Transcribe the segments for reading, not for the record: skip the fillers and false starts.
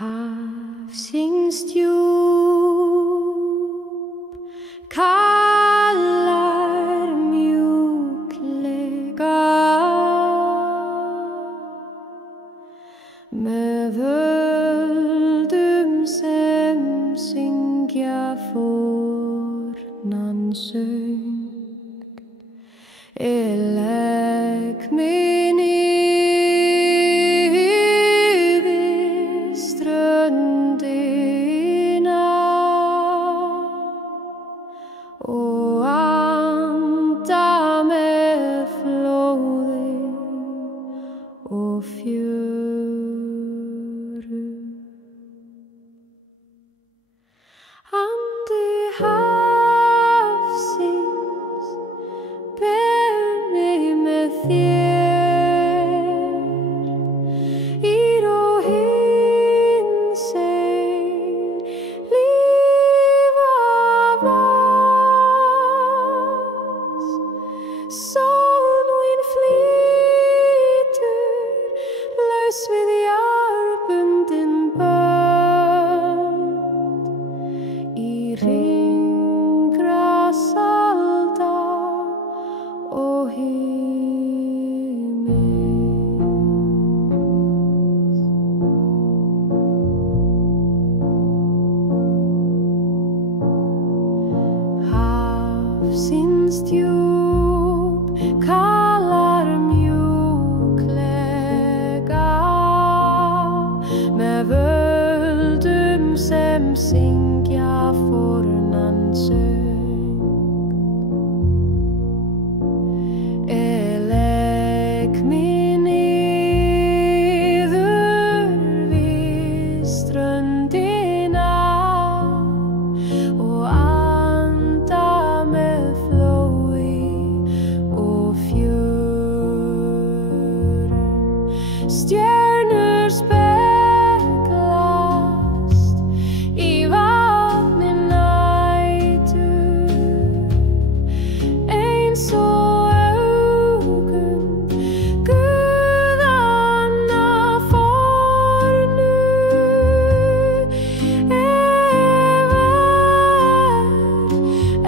Hafsins djúp kallar mjúklega með völdum sem syngja fornan söng. Legg mig niður við ströndina og anda með flóði og fjöru. Andi hafsins ber mig með þér, ír og hinsegin líf af oss. Sólin flýtur laus við jarðbundin bönd í hringrás alda og himins. Hafsins djúp kallar mjúklega með völdum sem syngja fornan söng. Legg mig niður við ströndina og anda með flóði og fjörum. Stjörnur speglast í vatni nætur eins og augun guðanna fornu.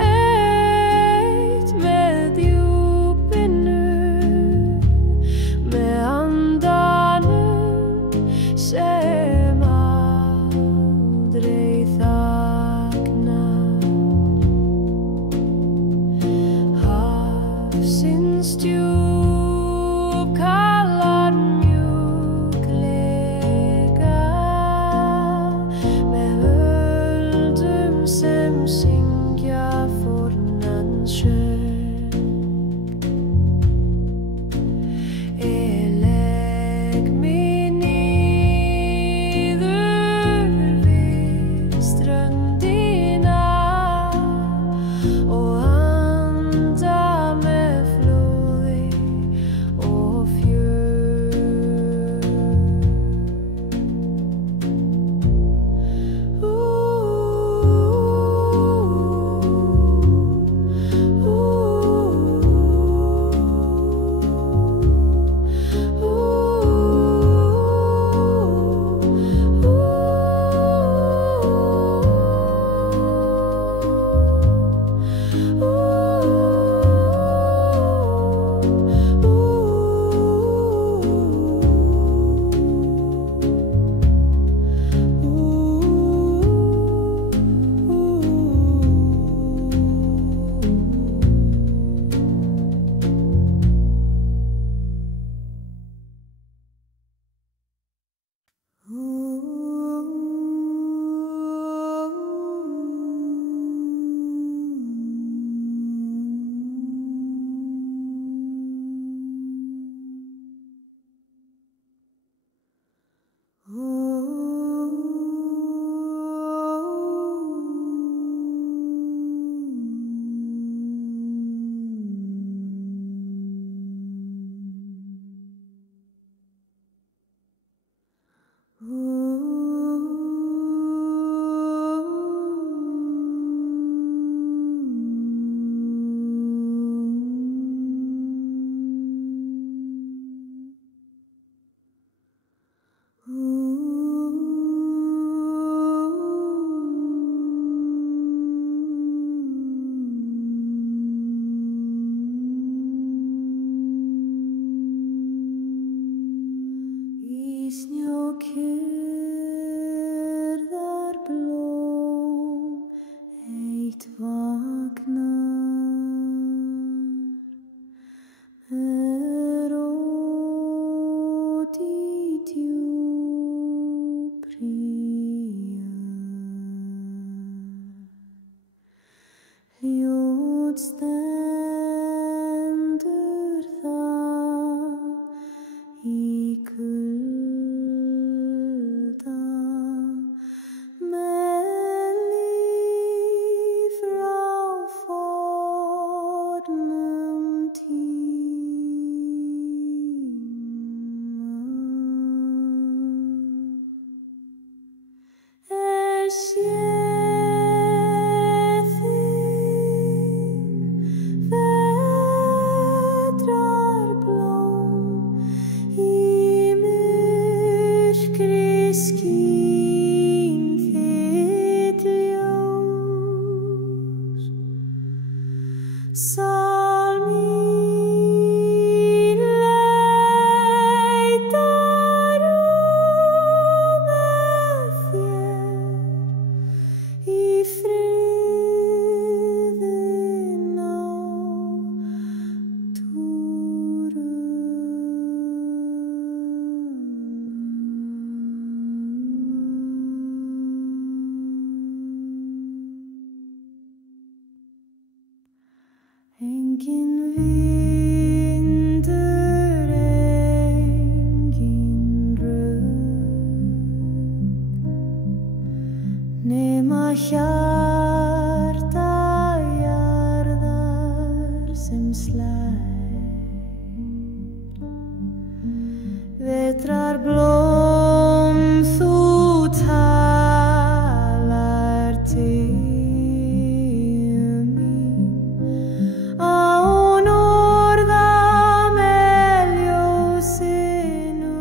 Eitt með djúpinu, með andanum sem aldrei þagnar. Hafsins djúp kallar mjúklega með völdum sem syngja fornan söng. Legg mig niður við ströndina og anda með flóði og fjöru. Ooh. kyrrðarblóm eitt vaknar með rót í djúpri jörð. Hljótt stendur það í kulda með líf frá fornum tíma. Sé þig vetrarblóm í myrkri skín þitt ljós. Sál mín leitar með þér í friðinn á Enginn vindur, enginn rödd, nema hjarta jarðar sem slær. Vetrarblóm, þú talar til mín án orða með ljósinu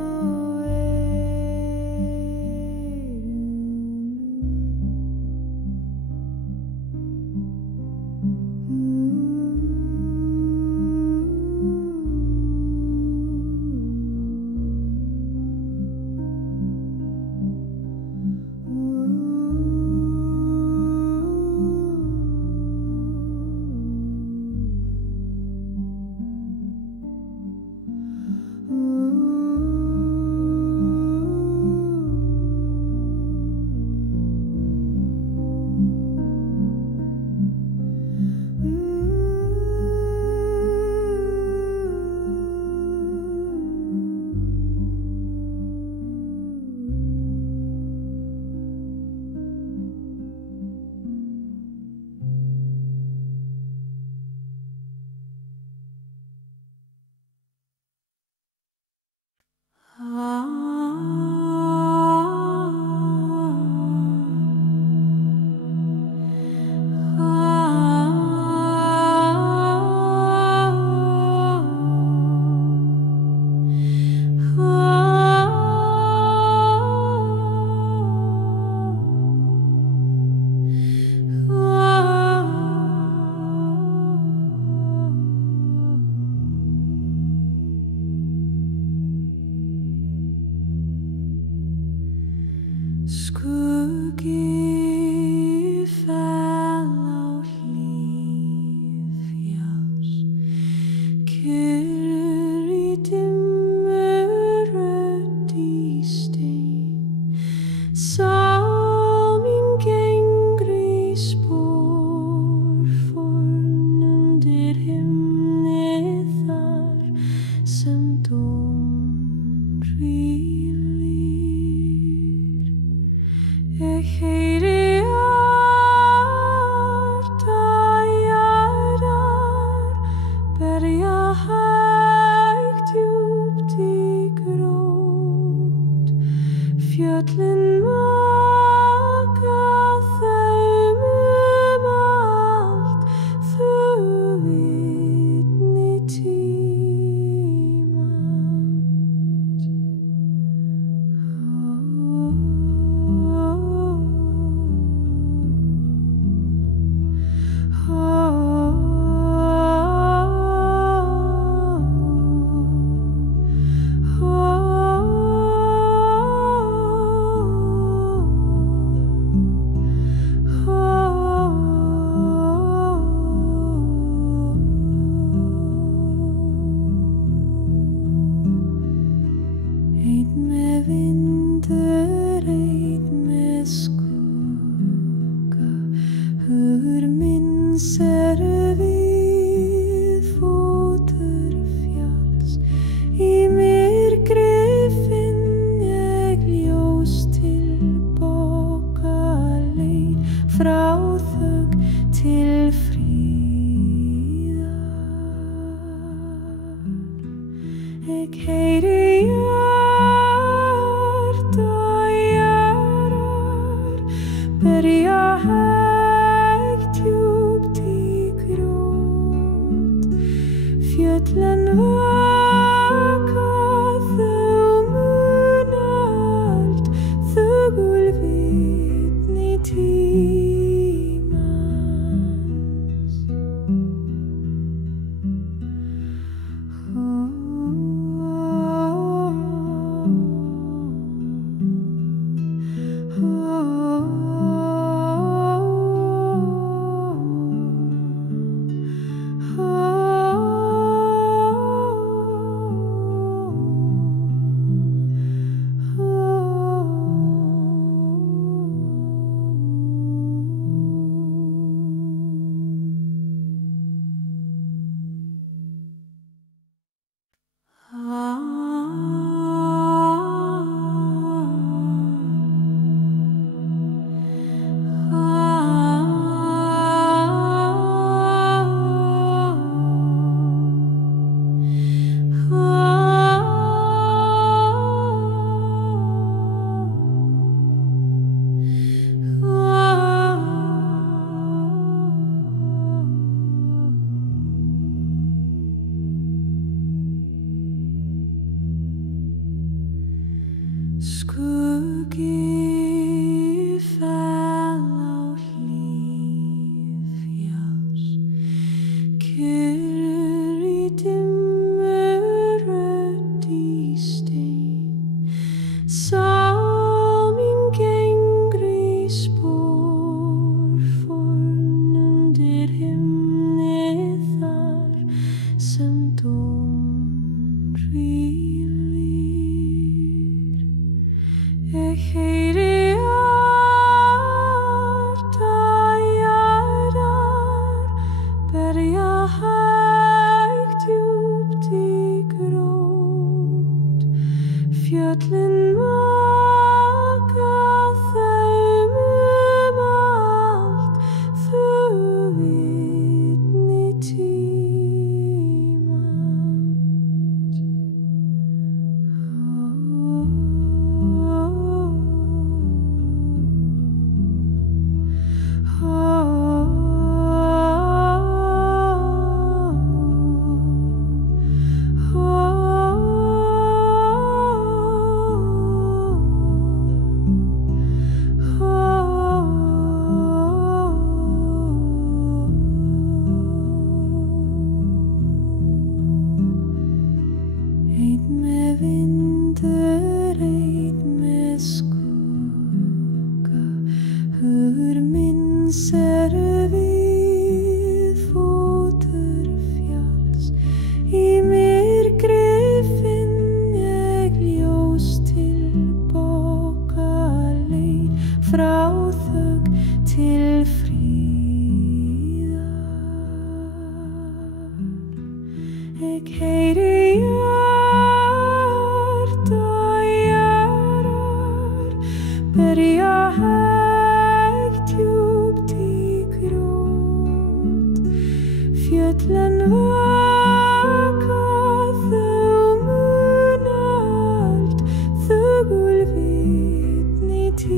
Skuggi fell á hlíð fjalls, kyrr í dimmu rödd í stein. Sál mín gengur í spor forn undir himni þar sem dómur hvílir. Ég heyri hjarta jarðar berja hægt djúpt í grót. Fjöllin maka þeim allt þau vitni tímans. Skuggi fell á hlíð fjalls, kyrr í dimmu rödd í stein. Sá mín gengur í spor forn undir himni þar sem dóm hvílir. Ég heyri hjarta jarðar berja hægt djúpt í grót. Fjöllin maka þeim allt, þau vitni tímans. Einn með vindur, einn með skugga, hugur minn ser við fótur fjalls. Í myrkri finn ég ljós tilbaka leið, frá þögn til fríðar. Ég heyri hjarta jarðar berja hægt djúpt í grót. Fjöllin vaka þau mun allt, þögul vitni tímans.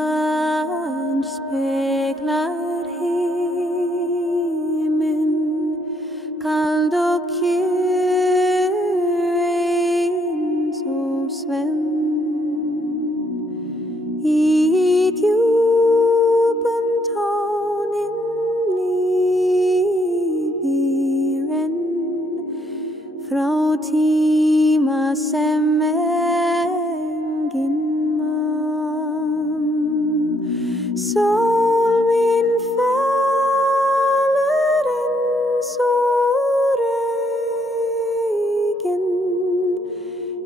Djúpbrunn speglar himin, kald og kyrr eins og svend. Í djúpum táninn lífið renn, frá tíma sem enginn mann. Sól mín fellur eins og regn,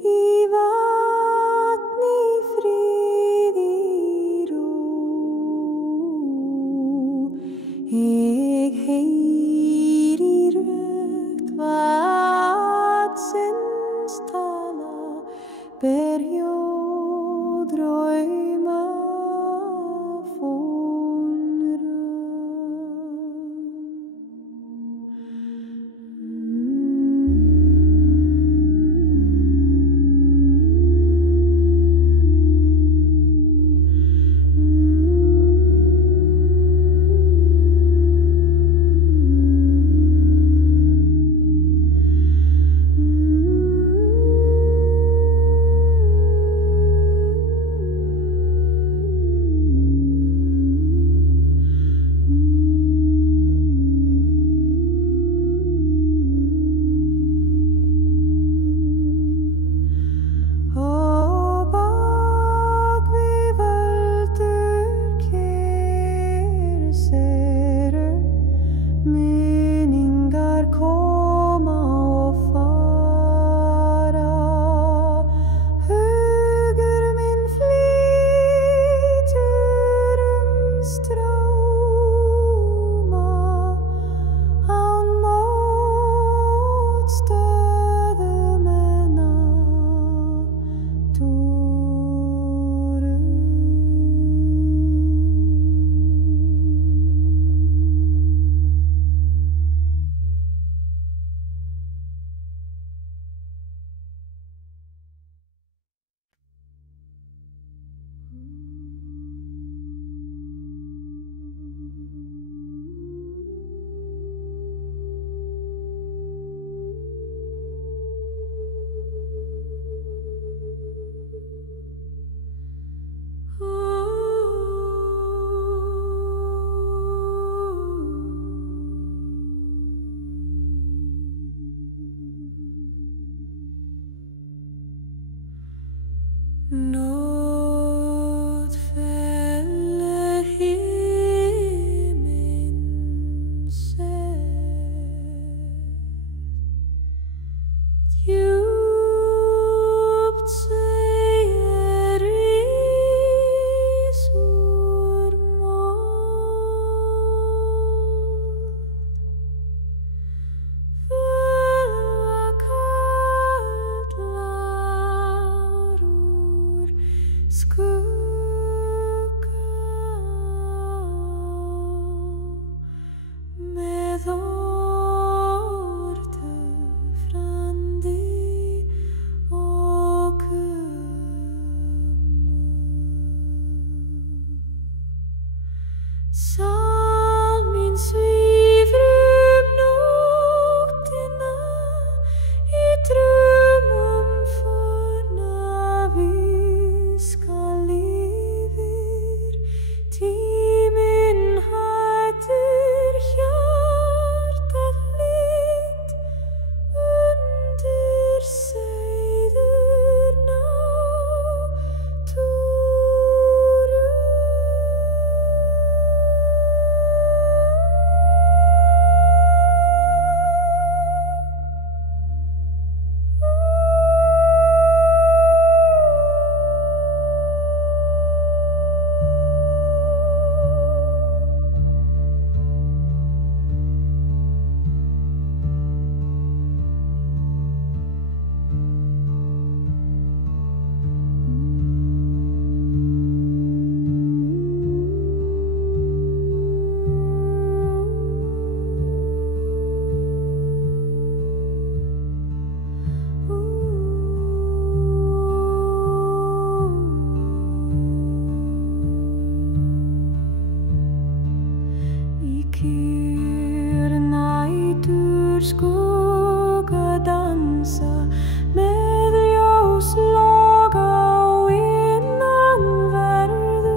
í vatni friði ró. Ég heyri rödd vatnsins tala, ber drauma fólra. skugga dansa með ljósloga og innanverðu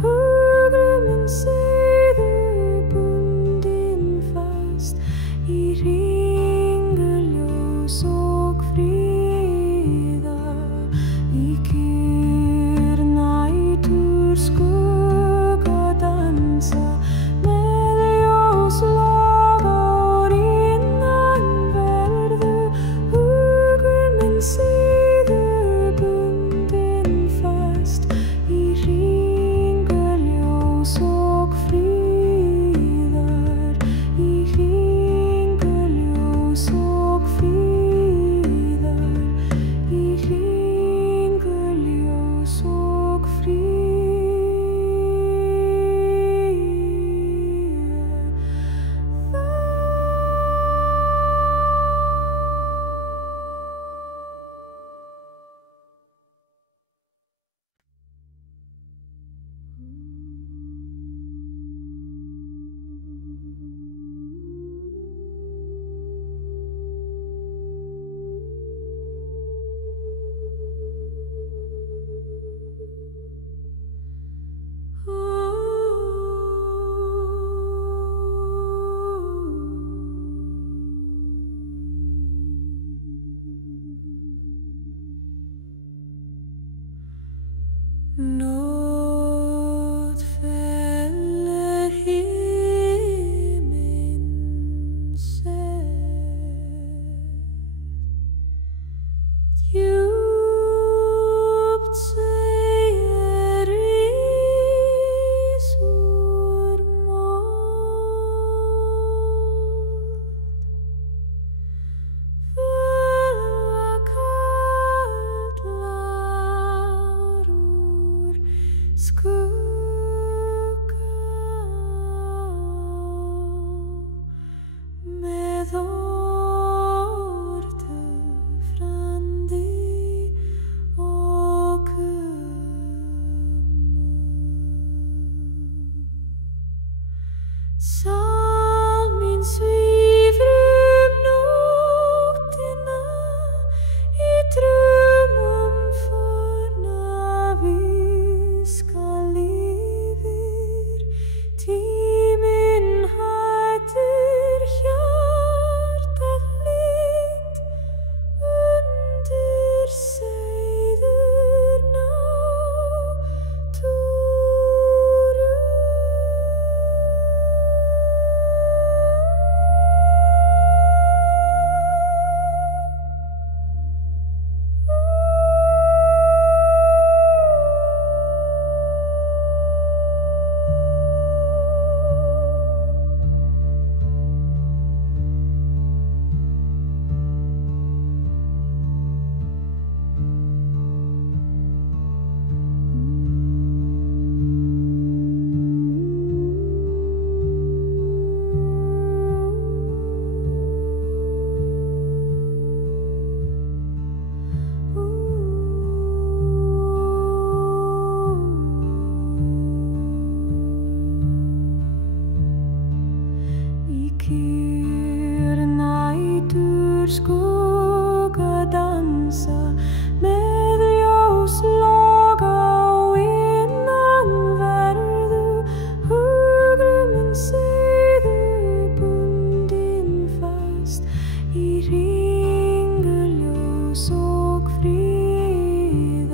hugruminn seiður bundinn fast í ringuljós og friðar í kyrr nætur skugga dansa með ljósloga og innanverðu hugruminn seiður bundinn fast í ringuljós og friðar í ringuljós og friðar í ringuljós og Nótt fellur himinn sett, djúpt segir rís úr mold, fölva kallar úr skugga með orðdöfrandi og Sálminn svífur nóttina í draumum forna viska lifir, tíminn hættir hjartað lit undir seiður náttúru. Í kyrr nætur skugga dansa með ljósloga og innanverðu hugruminn seiður bundinn fast í ringuljós og friðar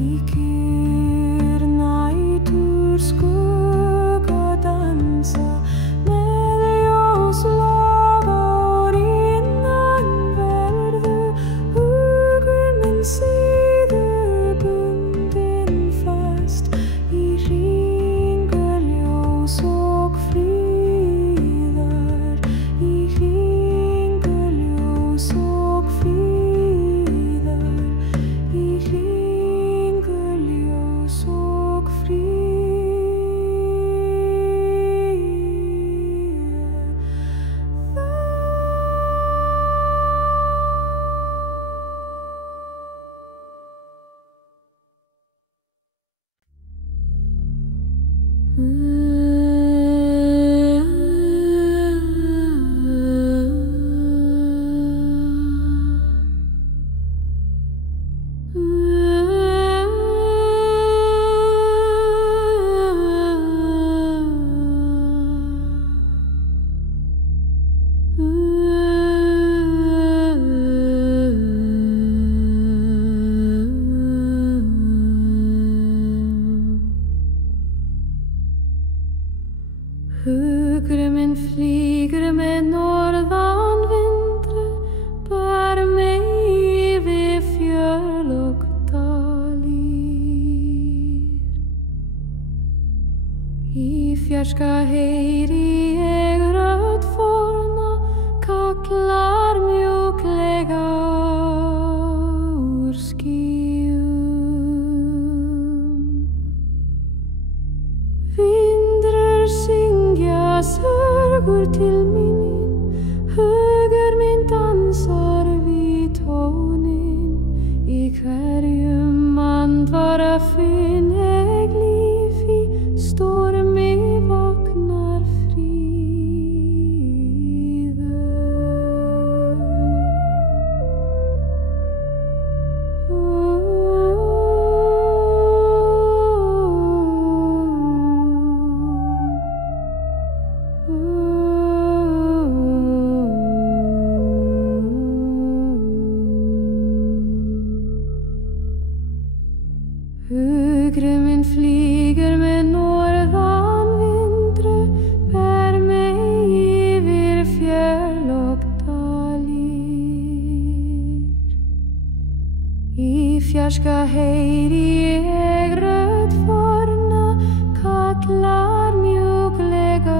í kyrr nætur skugga dansa með ljósloga og innanverðu flýgur með norðan vindru, bær mig yfir fjöll og dalir. Í fjarska heyri ég rödd forna, kallar mjúklega úr skýjum. Vindrur syngja sögur til mín, hugur minn dansar við tónin. Í hverjum andvara finn ég líf, í stormi vaknar Hugurinn minn flýgur með norðan vindru, bær mig yfir fjöll og dalir. Í fjarska heyri ég rödd forna, kallar mjúklega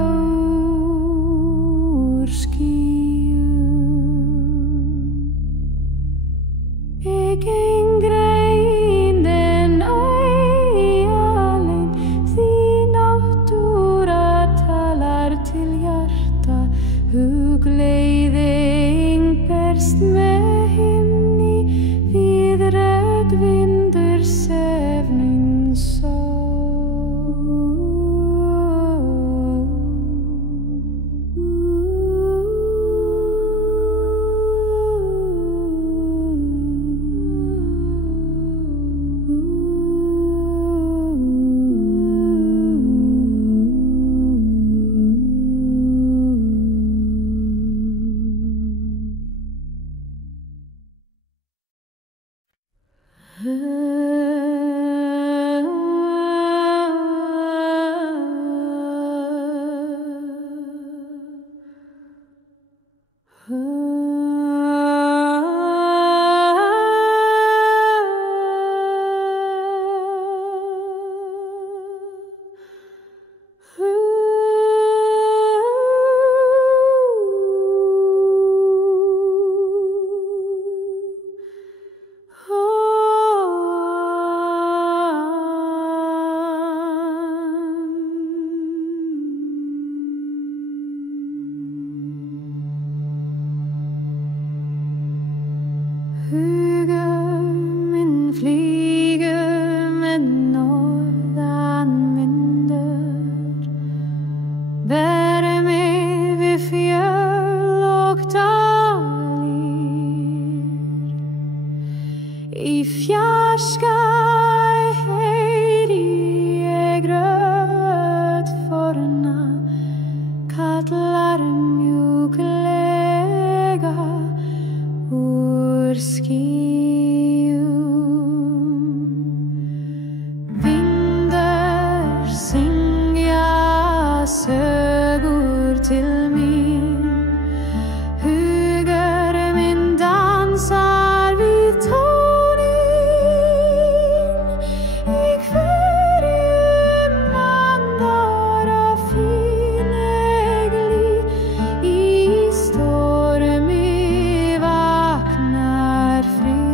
úr skýjum. Ég geng greinin alein, því náttúra talar til hjarta. Hugleiðing berst með himni, við rödd vindur sefnin sá. Hugur minn flýgur með norðan vindur, bær mig við fjöll og dalir. Í fjarska heyri ég rödd forna, kallar mjúklega úr skýjum. Vindar syngja sögur til mín, hugur minn dansar við tónin. Í hverjum andvara finn ég líf, í stormi vaknar frið.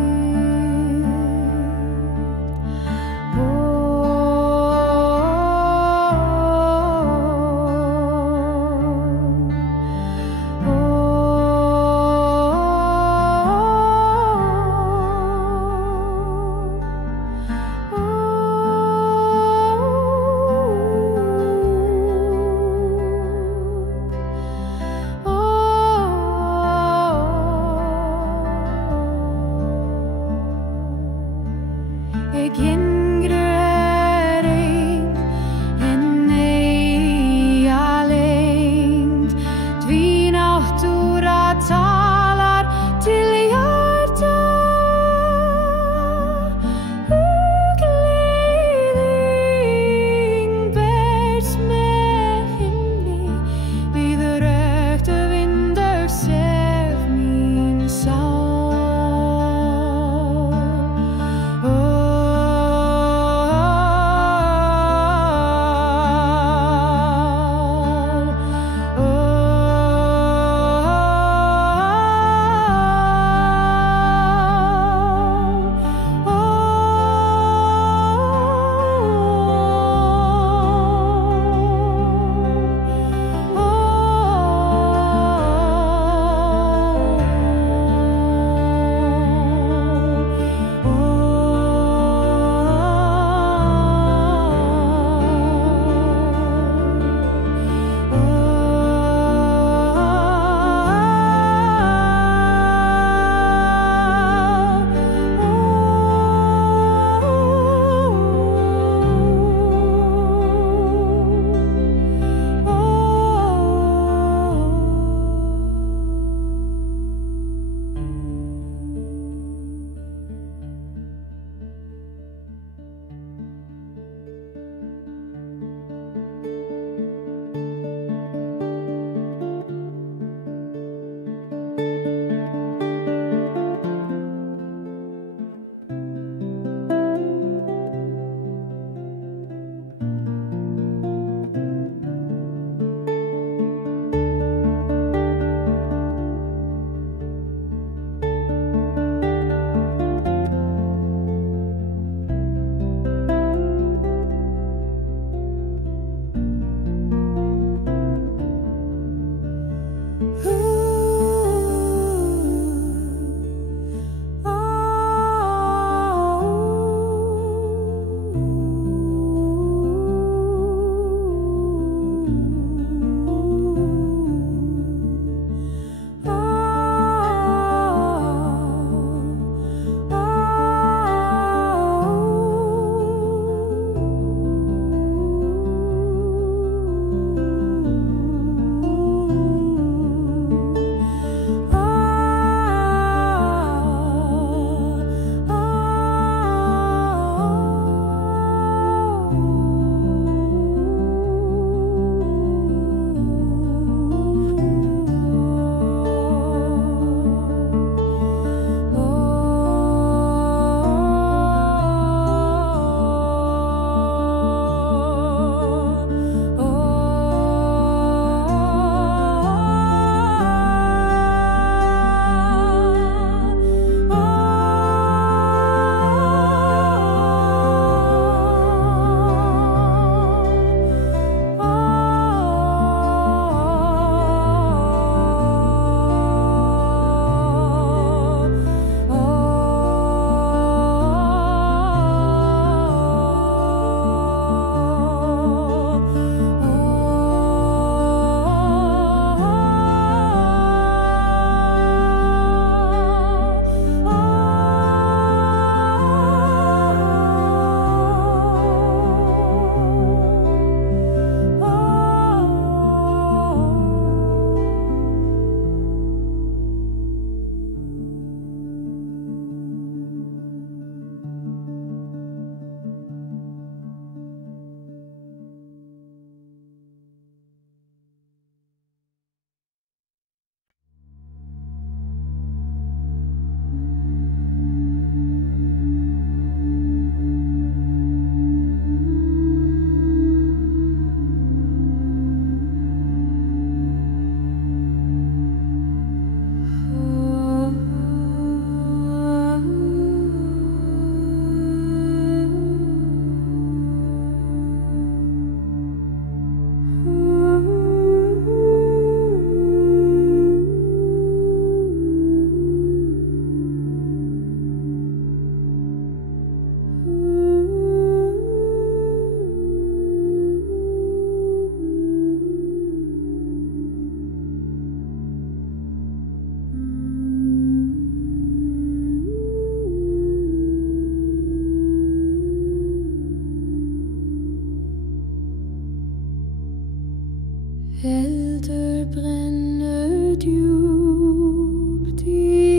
djupt i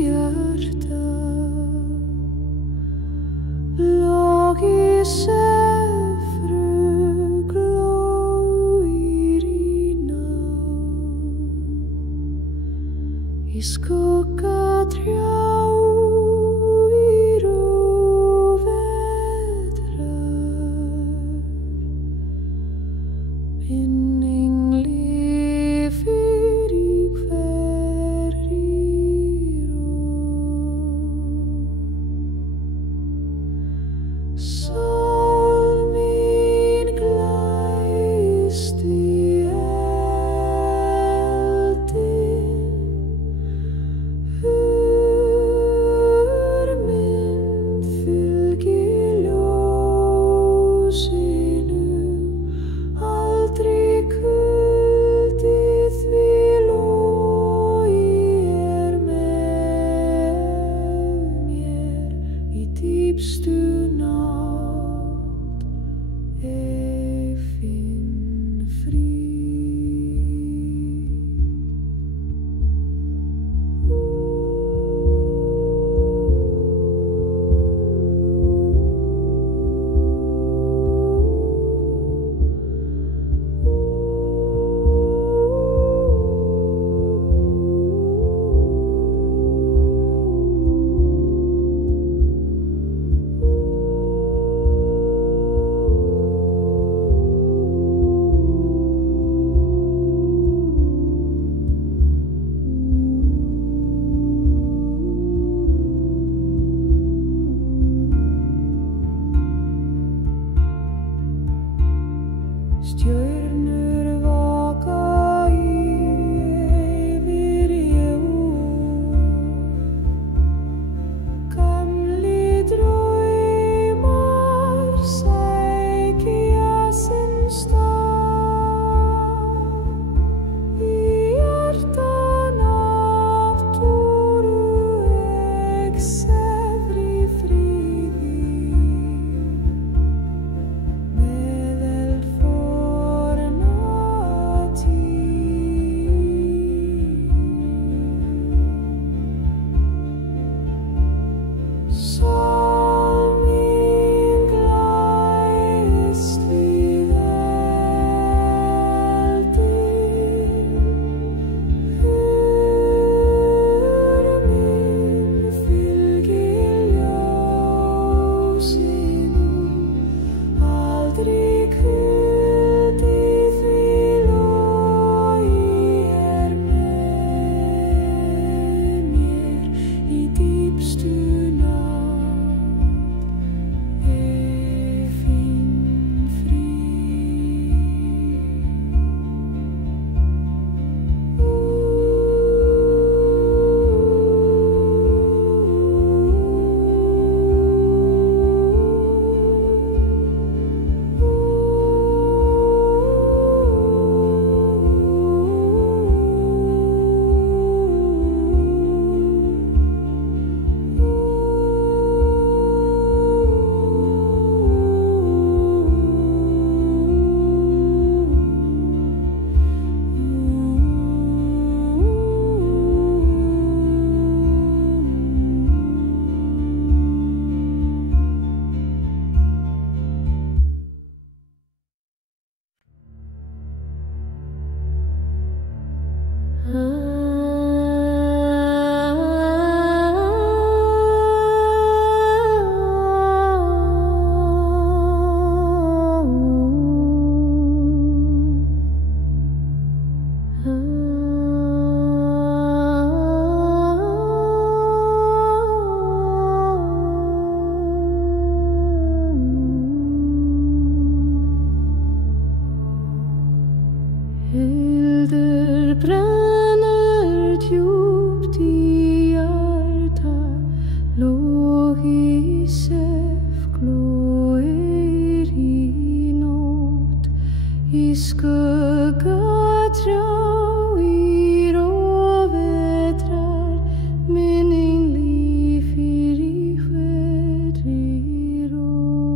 hjärtat låg i säfru i dina i skugga trjau i rovädrar minning lever i hver i ro sál mín glæst í eldin hurmynd fylgir ljósinu aldrei kuldi því logi með mér í dýpstu nátt finn frið Stjörnur vaka yfir jörð gamli draumar sækja sinn stað í hjarta náttúru exefri friði meðal sál mín glæst við eldin hurmynd fylgir ljósinu aldrei kuldi því logi með mér í dýpstu Hildur brennur djupt í hjarta lóg í sefglóir í nótt í skugga trjá í rovetrar minning lífir í hverri rót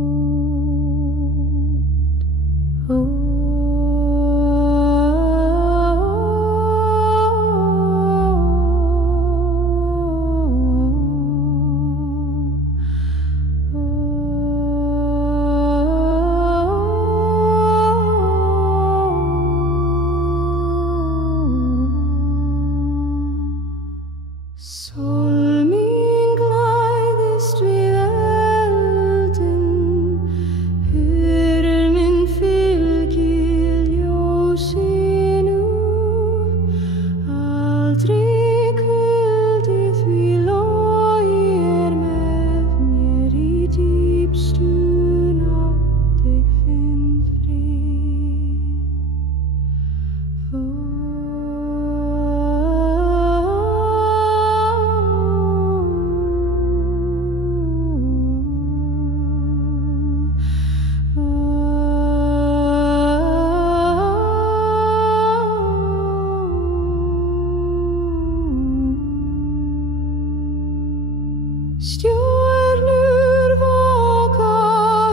Stjörnur vaka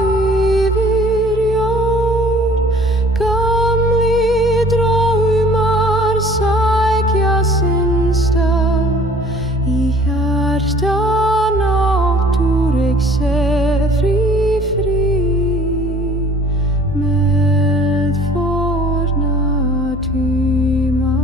yfir jörð, gamli draumar sækja sinn stað. Í hjarta náttúreg frí með forna tíma.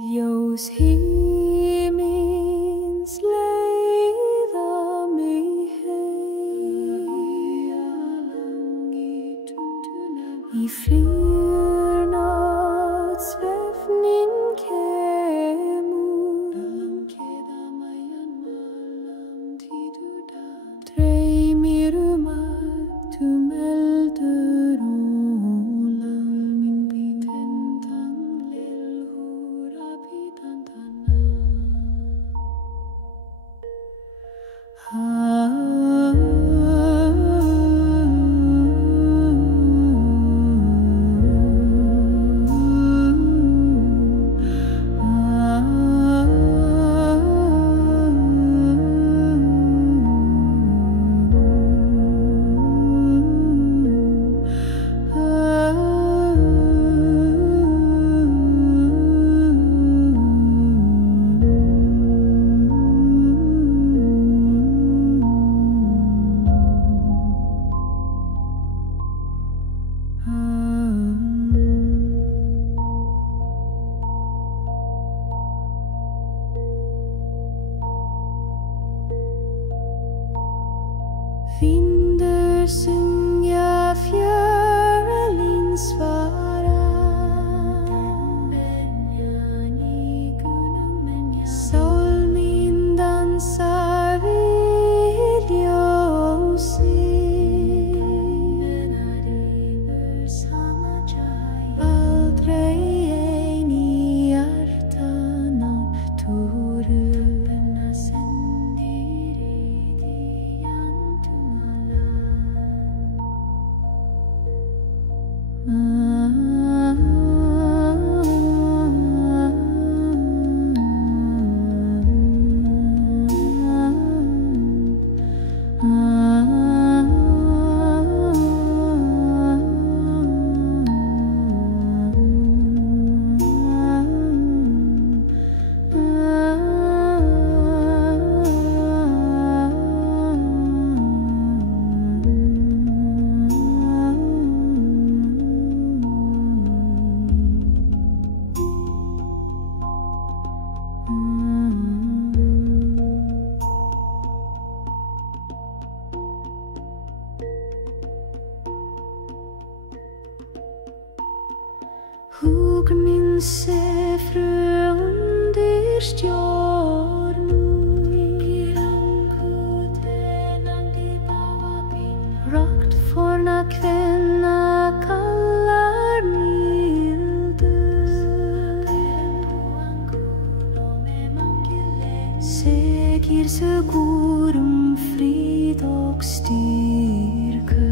Ljós himins leiða mig heim í flýrnátt svefnin kemur dreymir allt eldur og Vindur syngja fjörlín svara Sól mín dansar við ljósi Aldrei ein í hjarta náttúru Hugur minn sefru undir stjörnum Rakt forna kvenna kallar mildur Segir sögur frið og styrku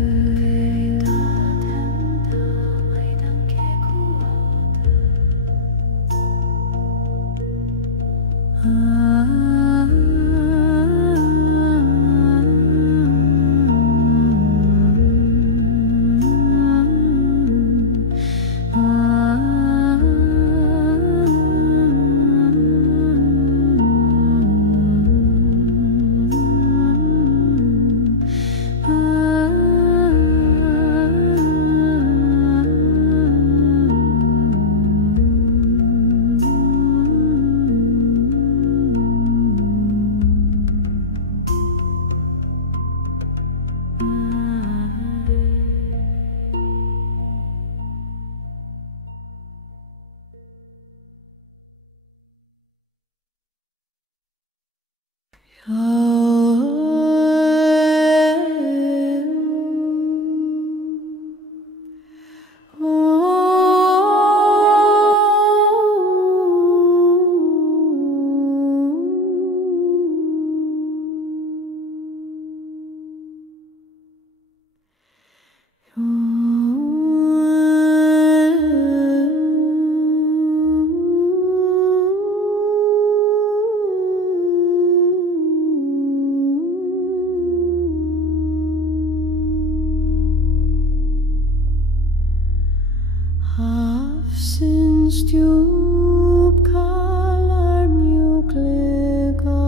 Hafsins djúp kallar mjúklega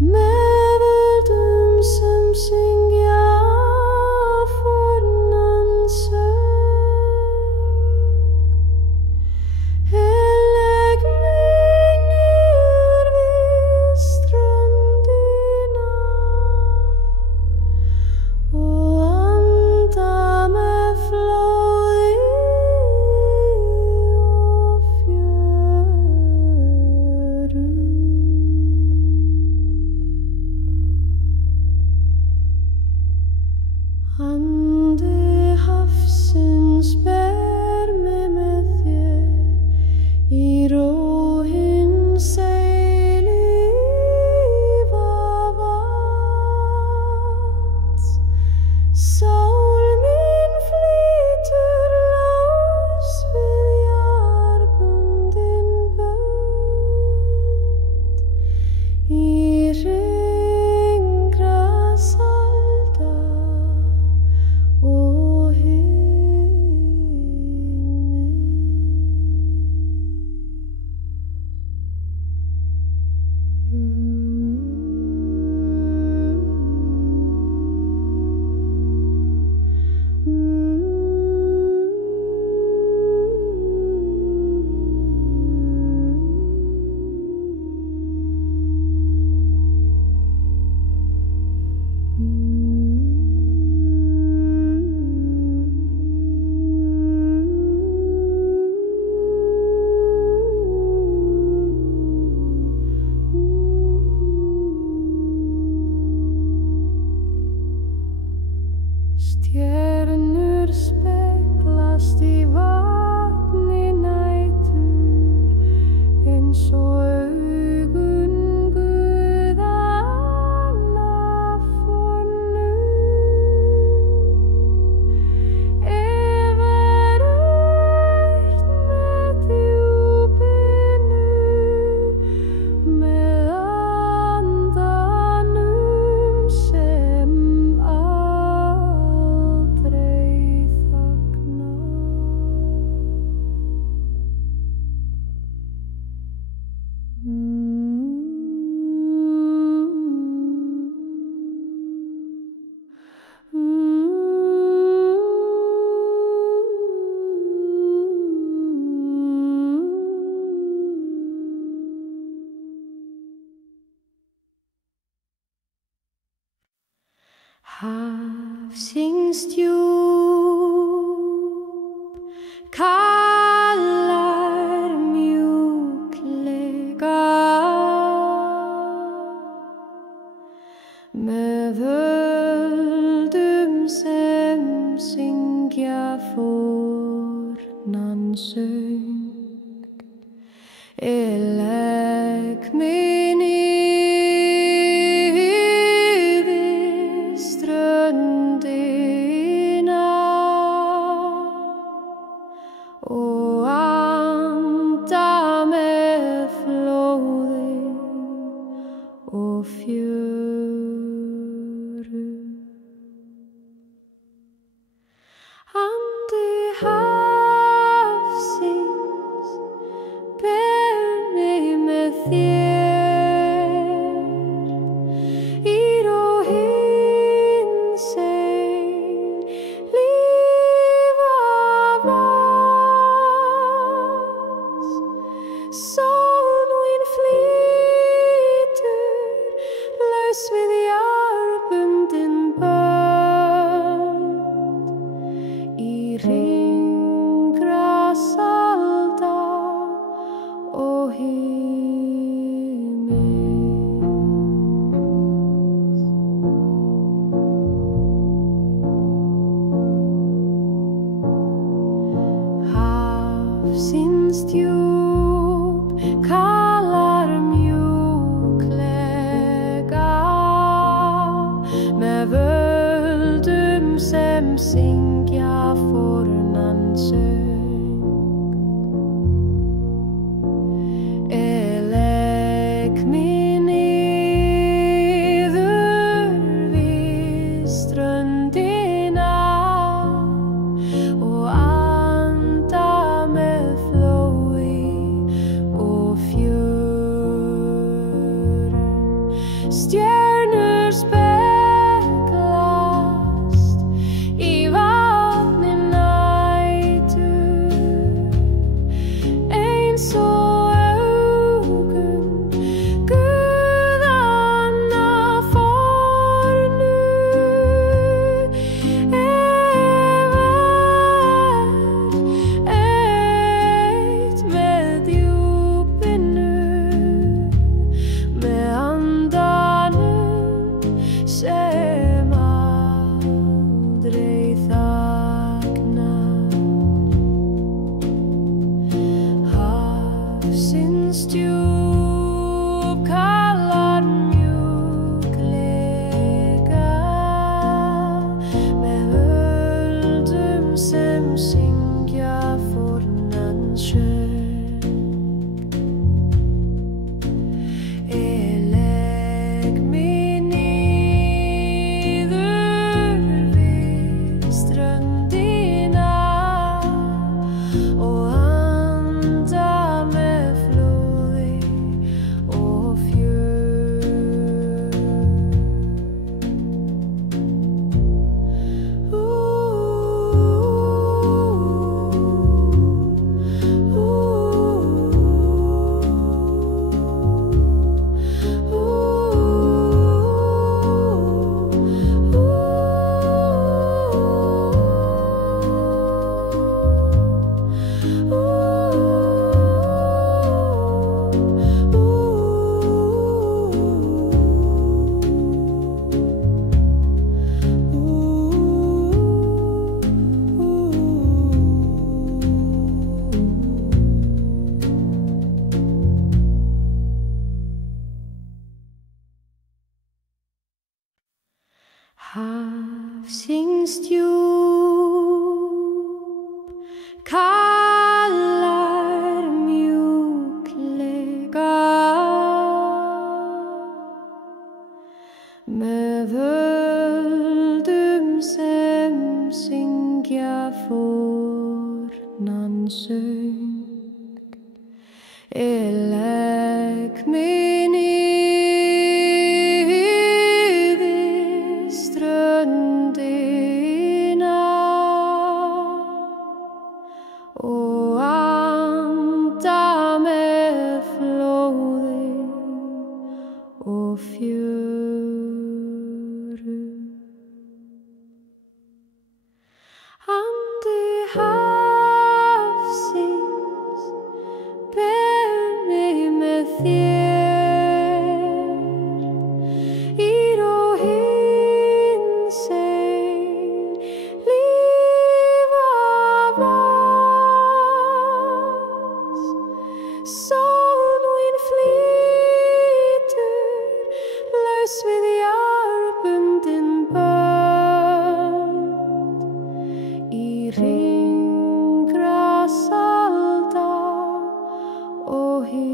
með öldum sem syngja fornan söng Stjörnur speglast í vatni nætur eins og augun guðanna fornu. Ef rautt með djúpinu, með andanum sem aldrei þagnar. Hafsins djúp kallar mjúklega með völdum sem syngja fornan söng. Legg mig niður við ströndina og anda með flóði og fjöru. Andi hafsins ber mig með þér, ír og hinsegin líf af oss. Sólin flýtur laus við jarðbundin bönd í hringrás alda og himins. Hafsins djúp kallar mjúklega með völdum sem syngja fornan söng. Legg mig niður við ströndina og anda með flóði og fjörum. Stjörnur speglast í vatni nætur Hafsins djúp kallar mjúklega með völdum sem syngja fornan söng. Legg mig niður við ströndina og anda með flóði og fjöru. Andi hafsins ber mig með þér ír og hinsegin lífa vas. Sólin flýtur laus við jarðbundin bönd í hringrás alda og himins.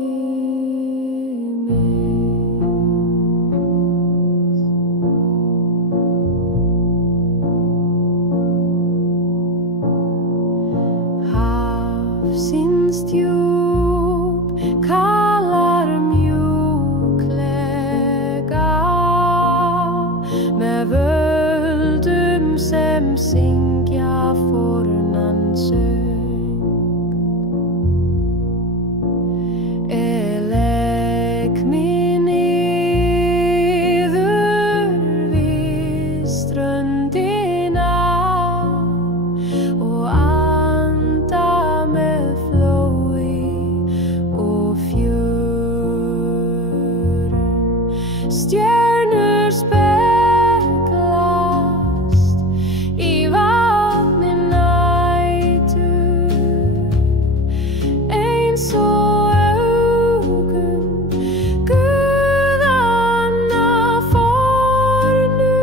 Hafsins djúp kallar mjúklega með völdum sem syngja fornan söng. Legg mig niður við ströndina og anda með flóði og fjörum. Stjörnur speglast í vatni nætur eins og augun guðanna fornu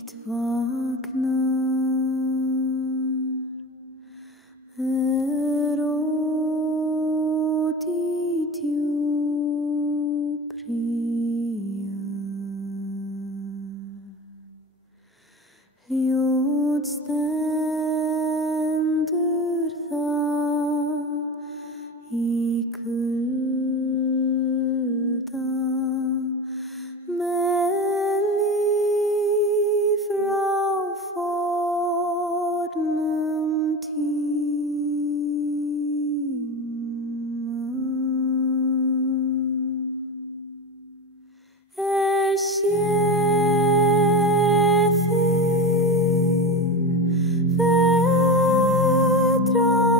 Mitt vaknar med råd i djupria. Ljót stendur það í kulda með líf frá fornum tíma. Sé þig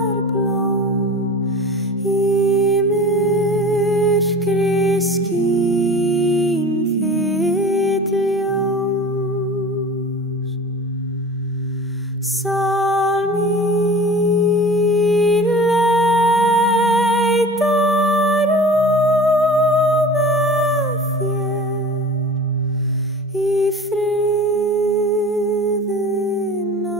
vetrarblóm í myrkri skín þitt ljós. Sál mín leitar með þér í friðinn á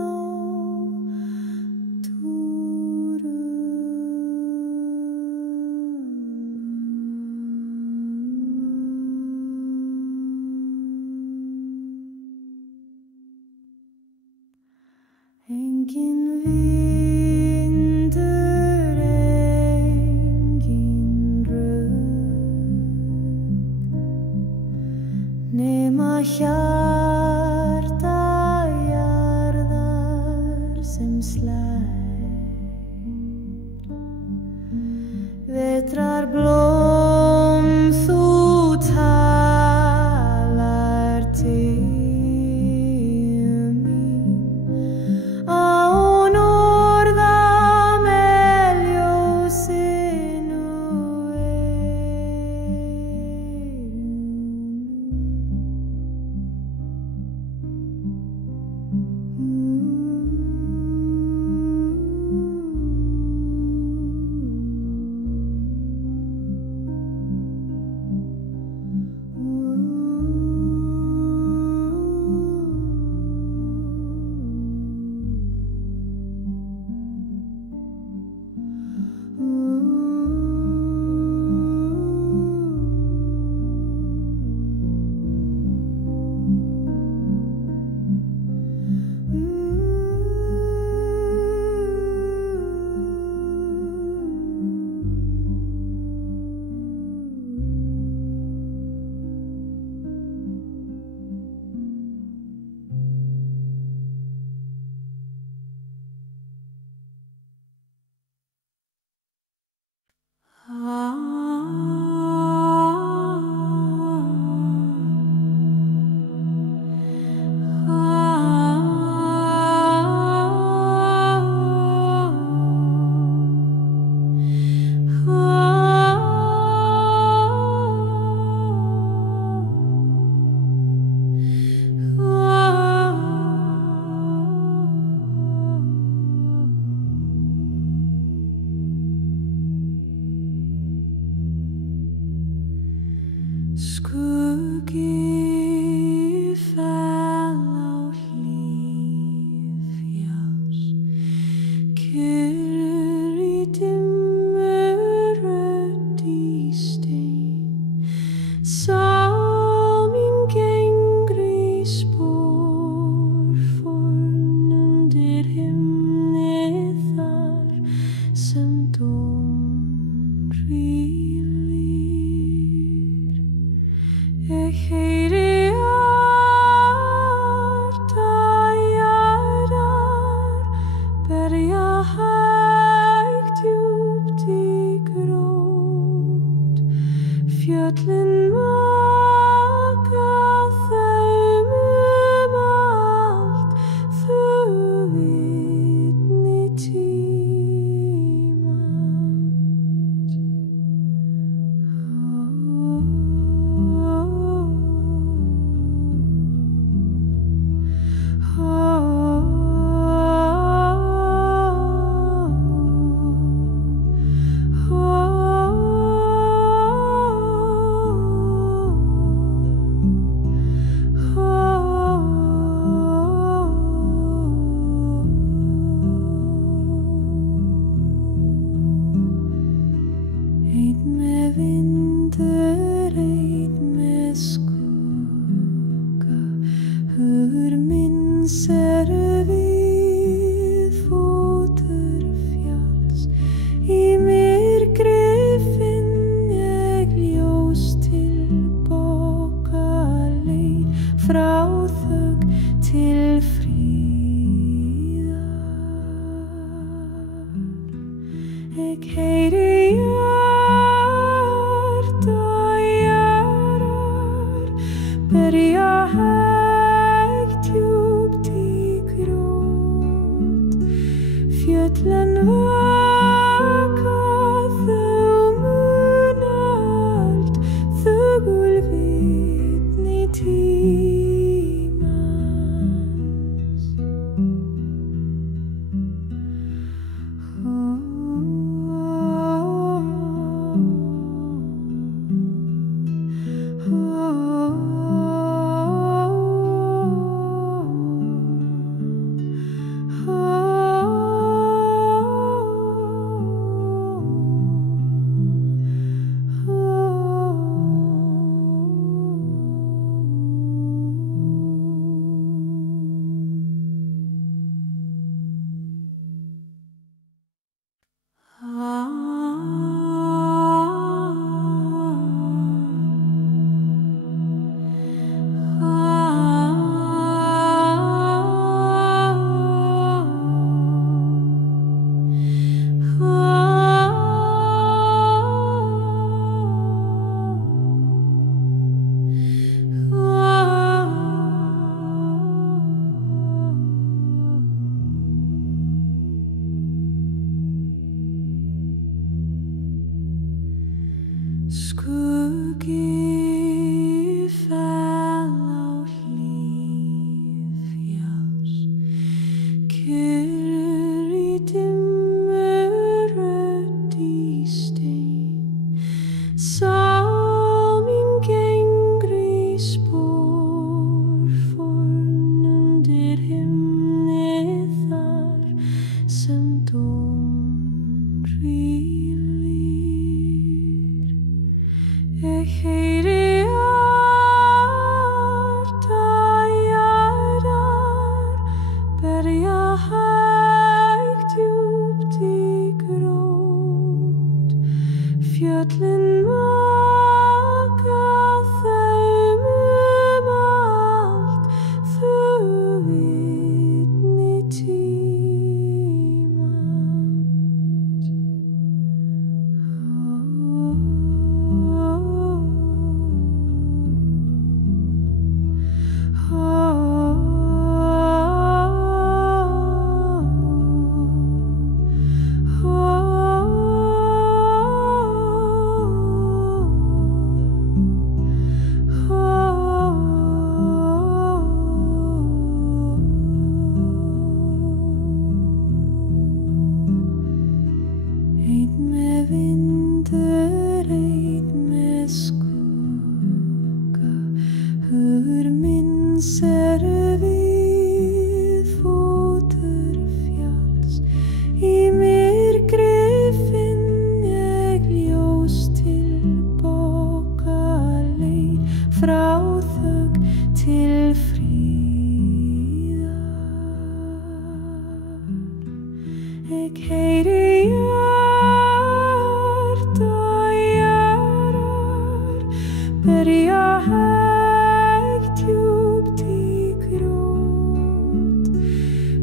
Enginn vindur, enginn rödd, nema hjarta jarðar sem slær. Vetrarblóm, þú talar til mín án orða með ljósinu Skuggi fell á hlíð fjalls, kyrr í dimmu rödd í stein. Sál mín gengur í spor forn undir himni þar sem dómur hvílir. Ég heyri hjarta jarðar berja hægt djúpt í grót. Fjöllin maka þeim allt, þau vitni tímans. byrja hægt djúpt í grót. Fjöllin vaka þau munalt, þögul vitni tímans. Skuggi fell á hlíð fjalls, kyrr í dimmu rödd í stein. Sá mín gengri spor forn undir himni þar sem dóm hvílir. Ég heyri hjarta jarðar berja hægt djúpt í grót. Fjöllin vaka þeim allt, þau vitni tímans. Einn með vindur, einn með skugga, hugur minn ser við fótur fjalls. Í myrkri finn ég ljós tilbaka leið, frá þögn til fríðar. Ég heyri berja hægt djúpt í grót.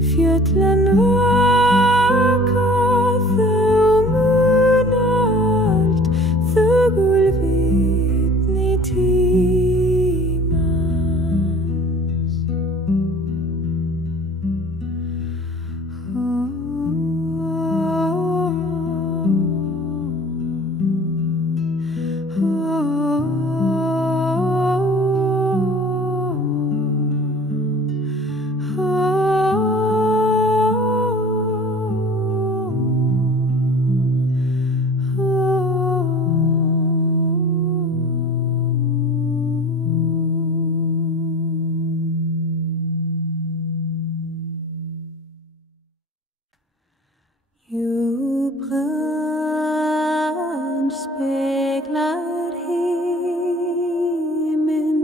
Fjöllin vaka þau munalt, þögul vitni tímans. Djúpgrön speglar himin,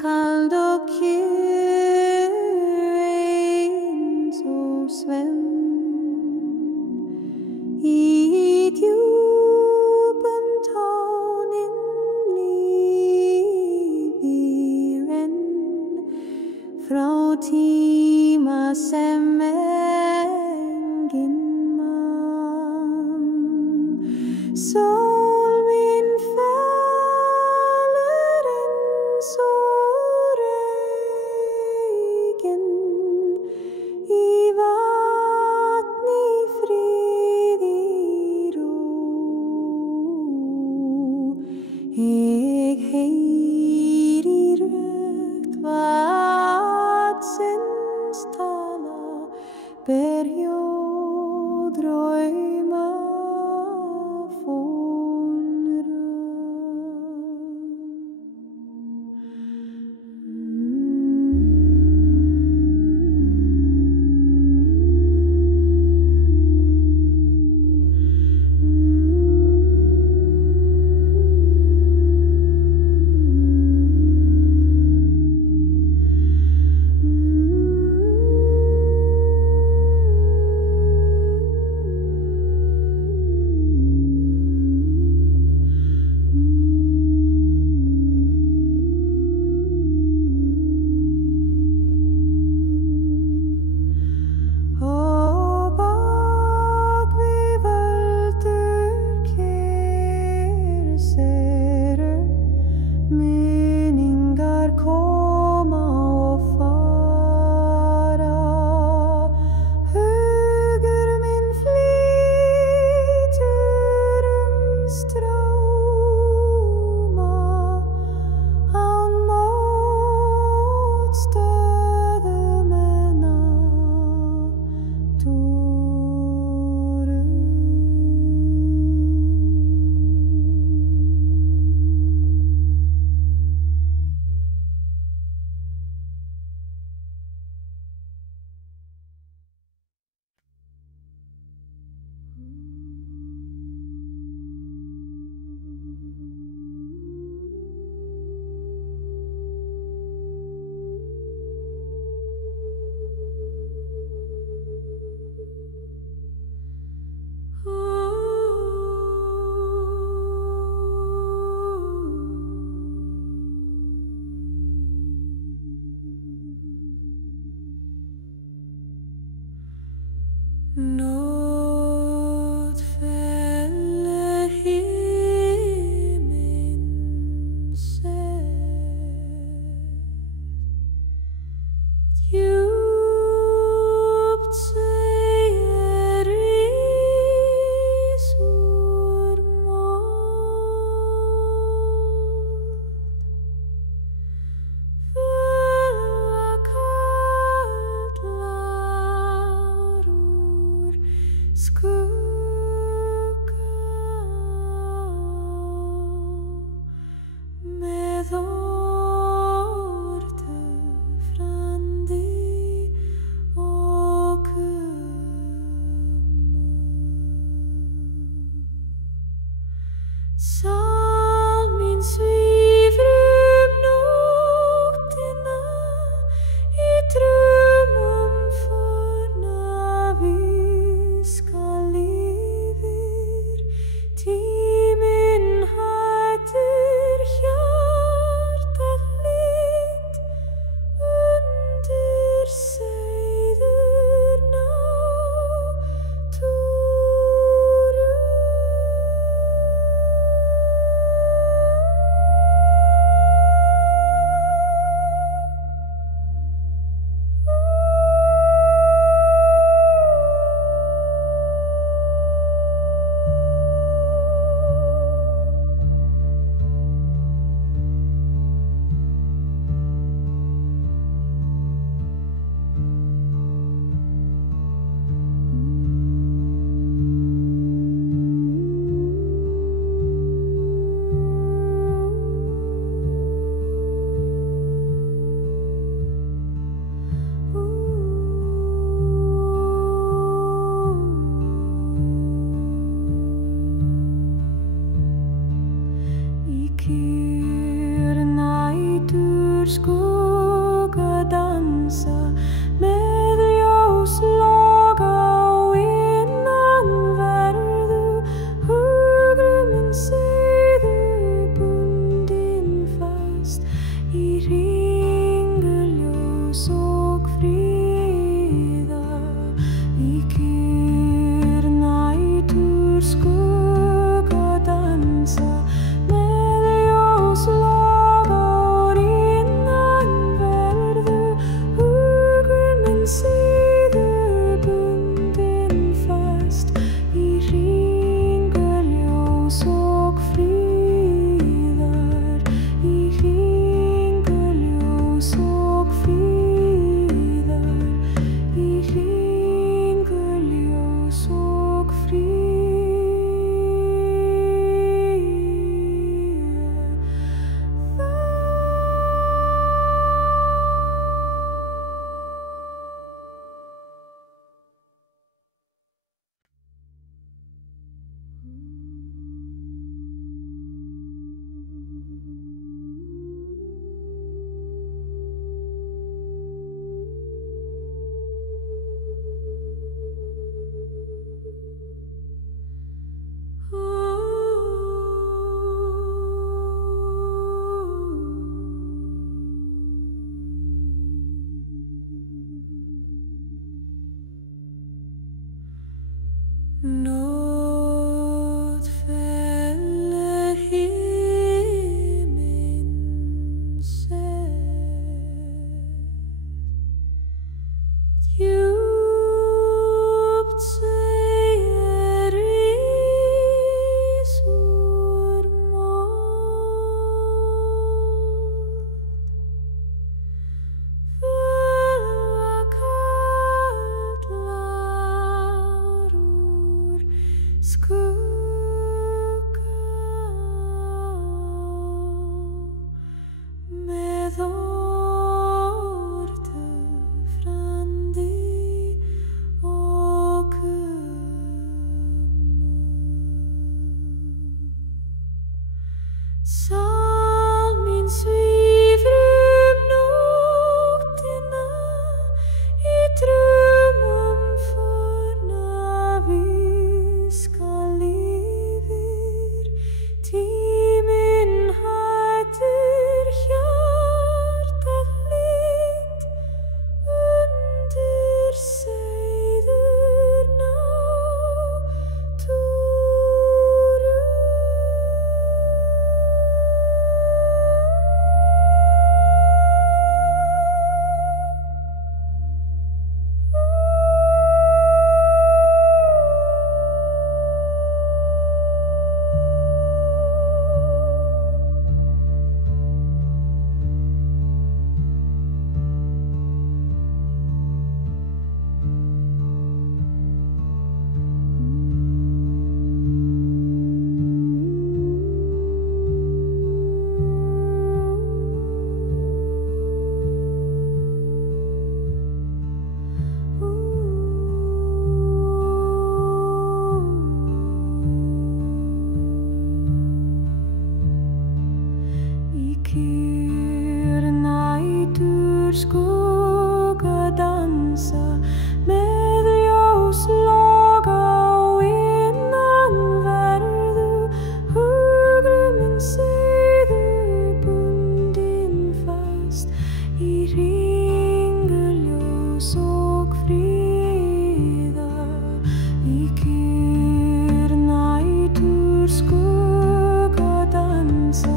kald och kyrr eins och svämd. I djupen tånen liv i renn, från tima semengin man. Sol min faller än så vatsins tala ber jag drömma fånra. Nåd fäller himlen sett, djupt säger risor skugga med återfrandi och salmin svífur nóttina í draumum forna viska lifir, tíminn hættir hjartað lit undir seiður náttúru. Skugga dansa med ljóslaga og innanverðu hugruminn seiður bundinn fast í ringuljós og fríða. Í kyrr nætur skugga dansa með ljóslaga og innanverðu úr skugga dansa með ljós loga og innanverðu hugur minn segðu bundinn fast í hringaljós og fríða í kyrr nætur skugga dansa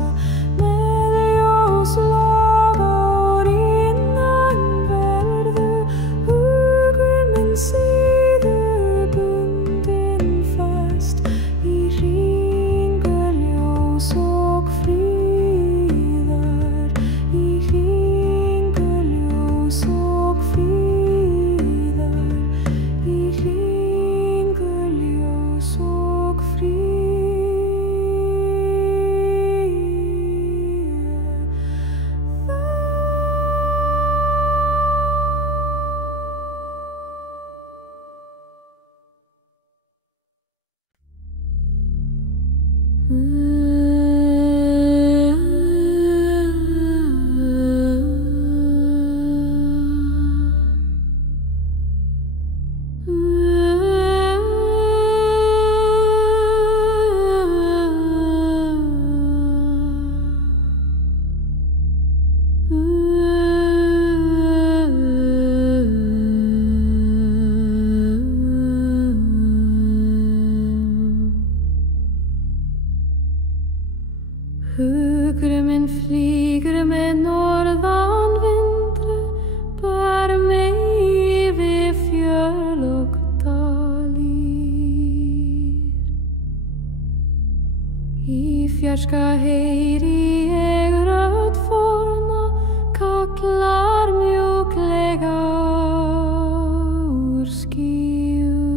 með ljós loga og innanverðu hugur minn segðu bundinn fast í hringaljós og fríðar í hringaljós og fríðar í hringaljós og Hugur minn flýgur með norðan vindru, bar mig yfir fjöll og dalir. Í fjarska heyri ég rödd forna, kallar mjúklega úr skýjum.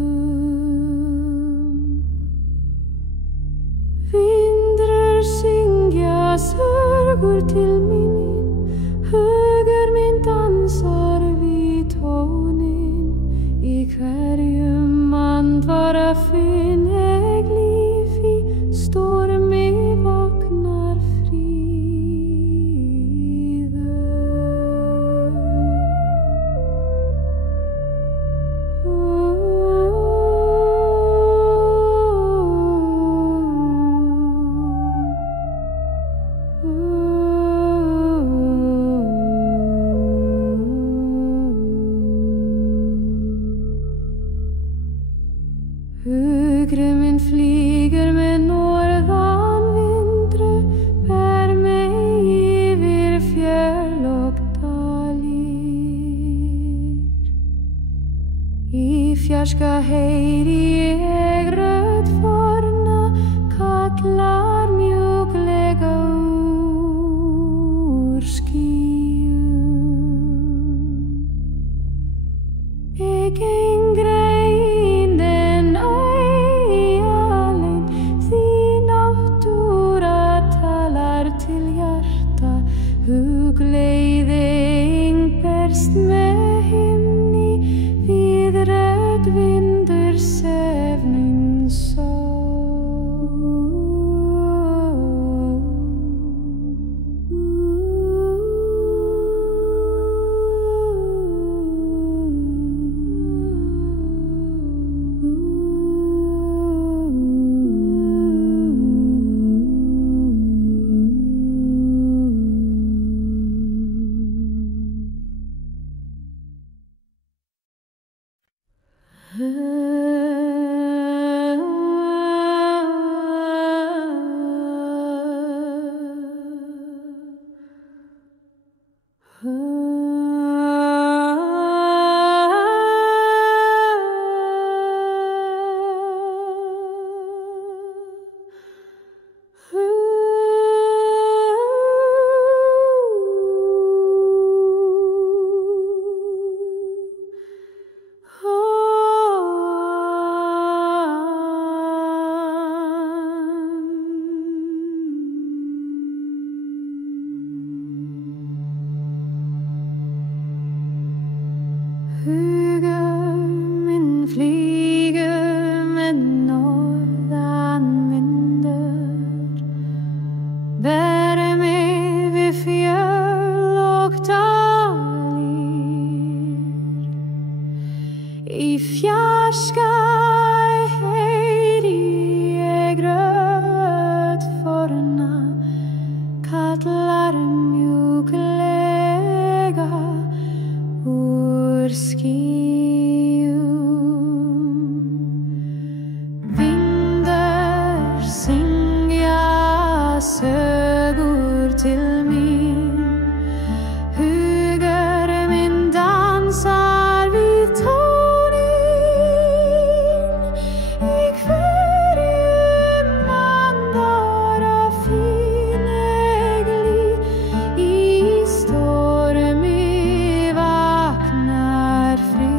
Vindrur syngja sögur til mín, hugur minn dansar við tónin. Í hverjum andvara finn ég líf, í stormi vaknar Hugur minn flýgur með norðan vindru, ber mig yfir fjöll og dalir. Í fjarska heyri ég rödd forna, kallar mjúklega úr skýjum. Ég geng greinin alein, því náttúra talar til hjarta. Hugleiðing berst með himni, við rödd vindur sefnin sól. Hugur minn flýgur með norðan vindur, ber mig við fjöll og dalir. sky heyri ég rödd forna kallar mjúklega úr skýjum. Vindar syngja sögur til mín, hugur minn dansar við tóninn. Í hverjum andar af fínegli, í stormi vaknar frið.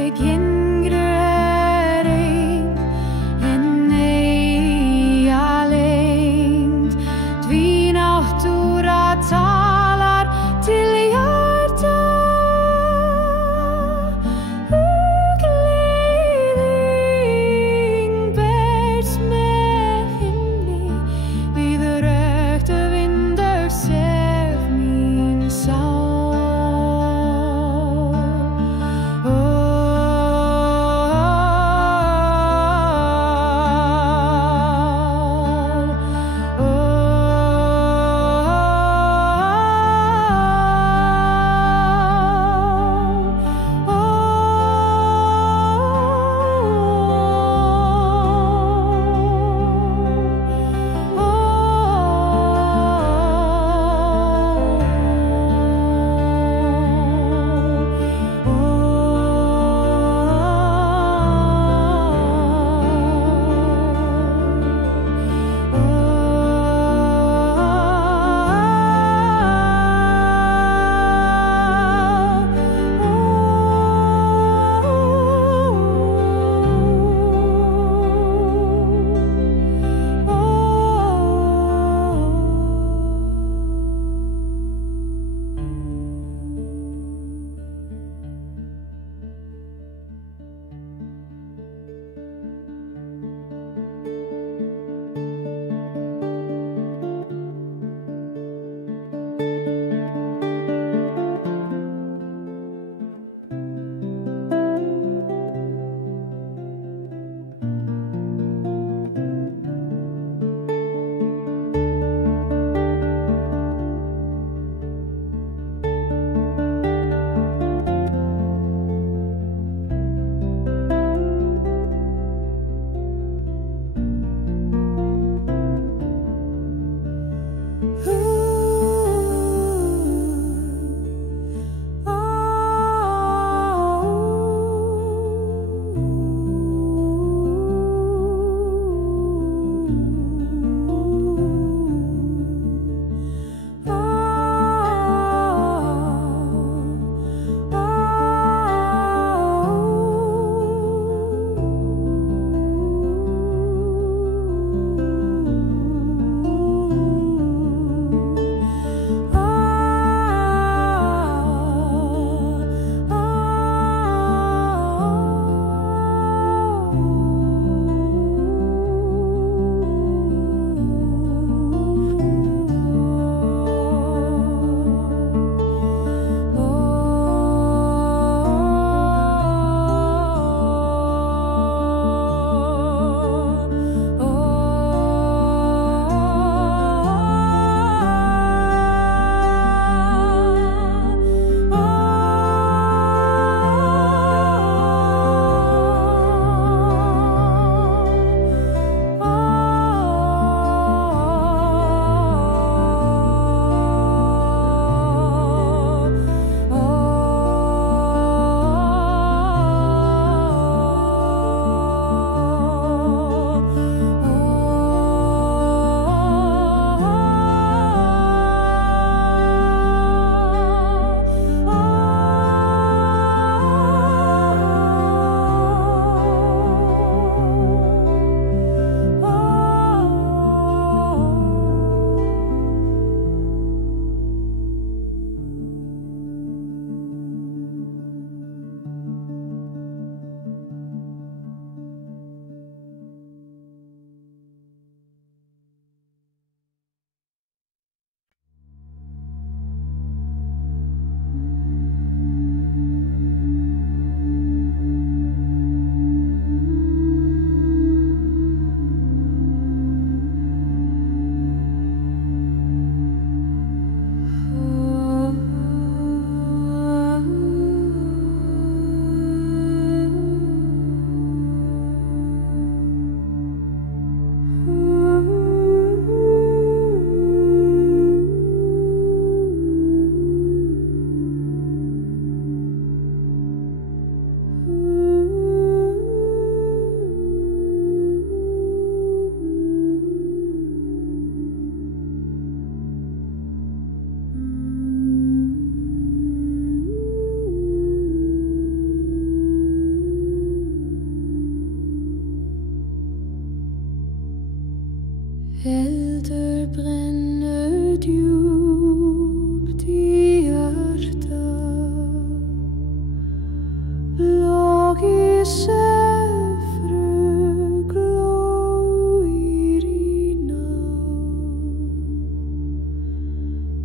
Eg yngre ein en ei allengt, því náttúra talar til hjarta. Gleðing berst með himni, við röktu vindur sef mín sál.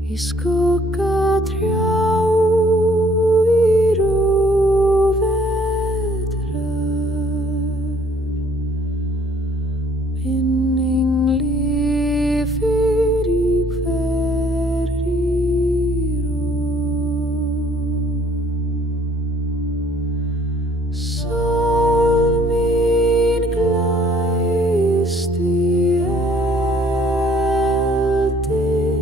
í skugga trjá í róvedrar. Minning lifir í hverri ró. Sál mín glæst í eldinn,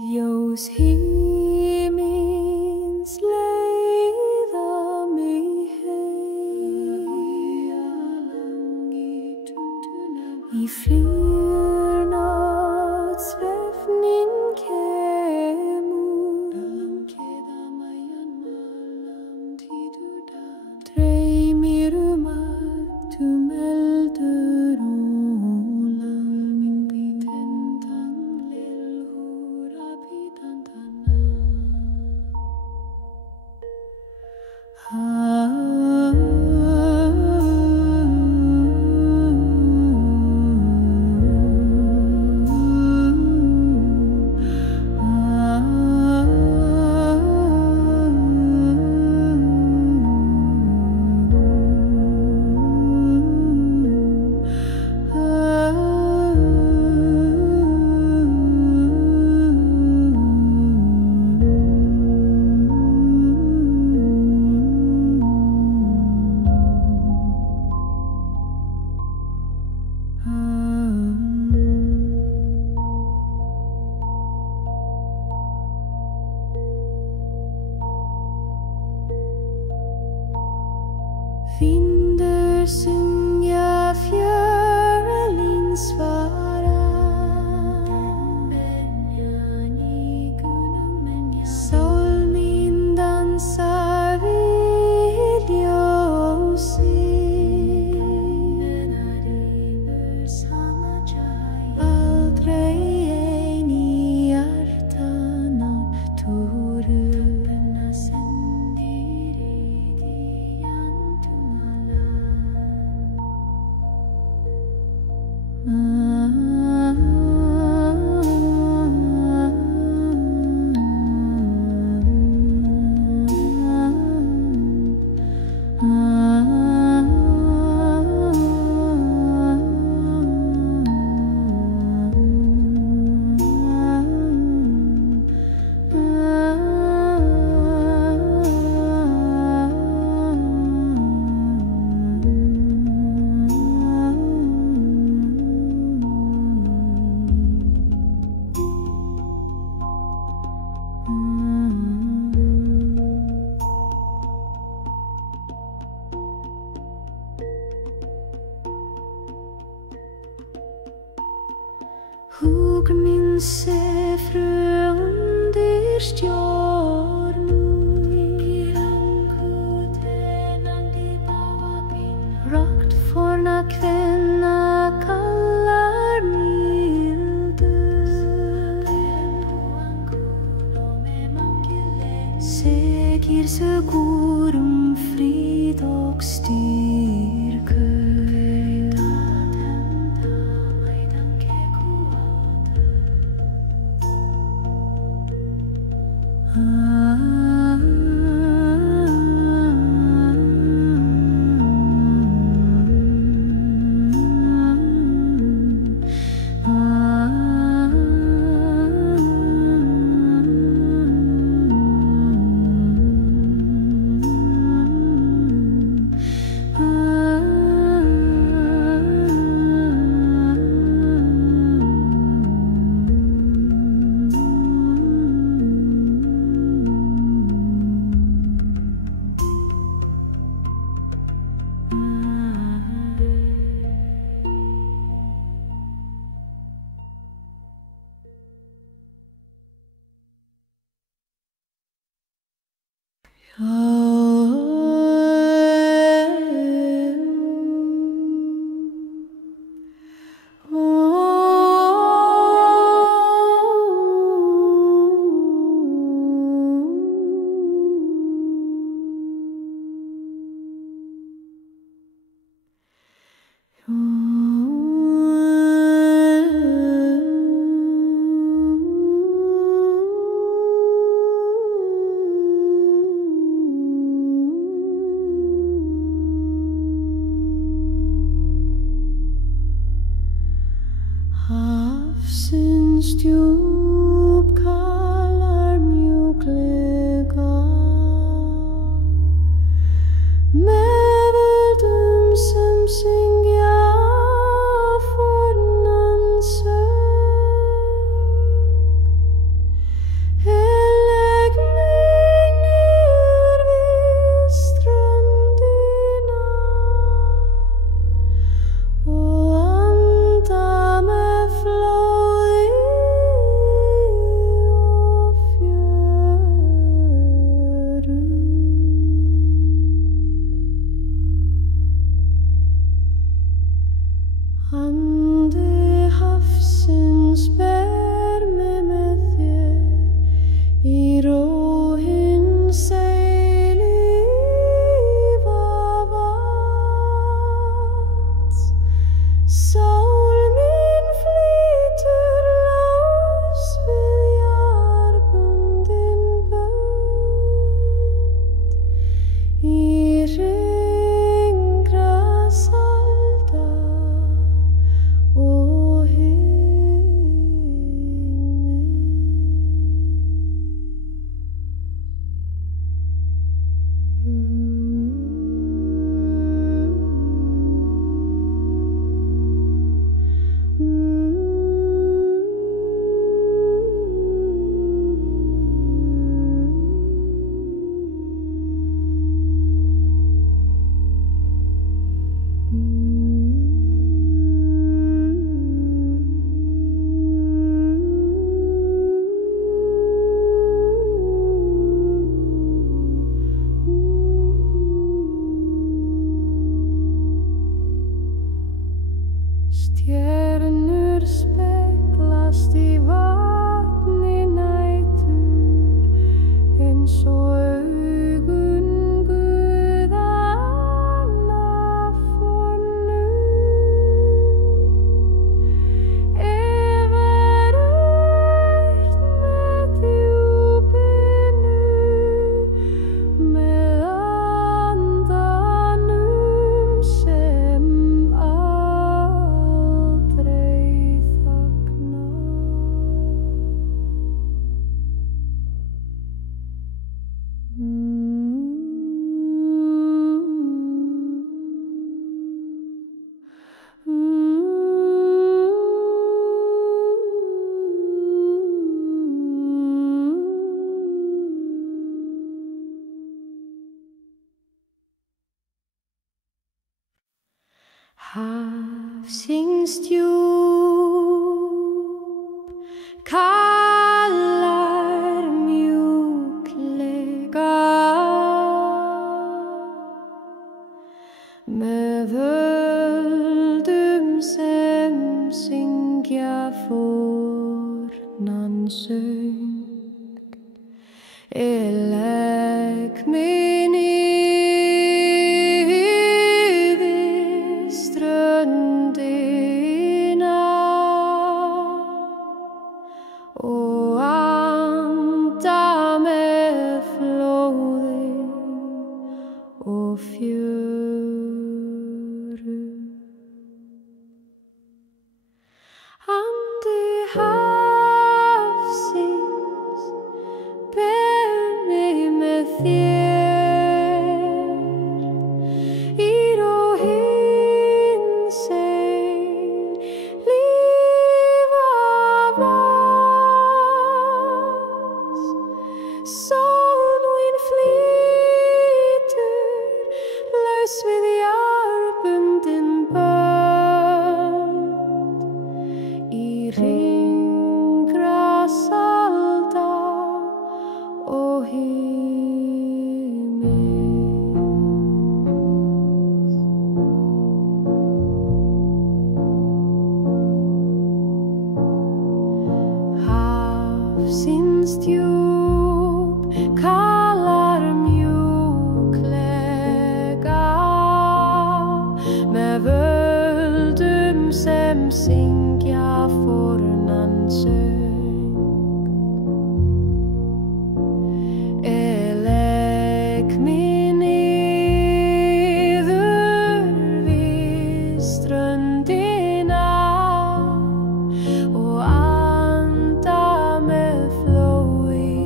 Ljós himins leiða mig heim í flýrnátt svefnin kemur dreymir allt eldur og Vindur syngja fjörling svara Sól mín dansar við ljósið Aldrei ein í hjarta náttúru Hugur minn sé frö undir stjörnum Rakt forna kvenna kallar mildur Segir sögur frid och styrka Hafsins djúp kallar mjúklega með öldum sem syngja fornan söng Andi hafsins ber mig með þér í ró hins eilífa vatns. Sál mín flýtur laus við jarðbundin bönd í hringra salda og stjörnur speglast í vatni nætur eins og augun guðanna fornu. Ef rautt með djúpinu, með andanum sem aldrei þagnar. Hafsins djúp kallar mjúklega með völdum sem syngja fornan söng. Legg mig niður við ströndina og anda með flóði og fjöru. Andi hafsins ber mig með þér í ró hins eilífa vatns. Sál mín flýtur laus við jarðbundin bönd í hringra salda og himins. Hafsins djúp kallar mjúklega með völdum sem syngja fornan söng. Legg mig niður við ströndina og anda með flóði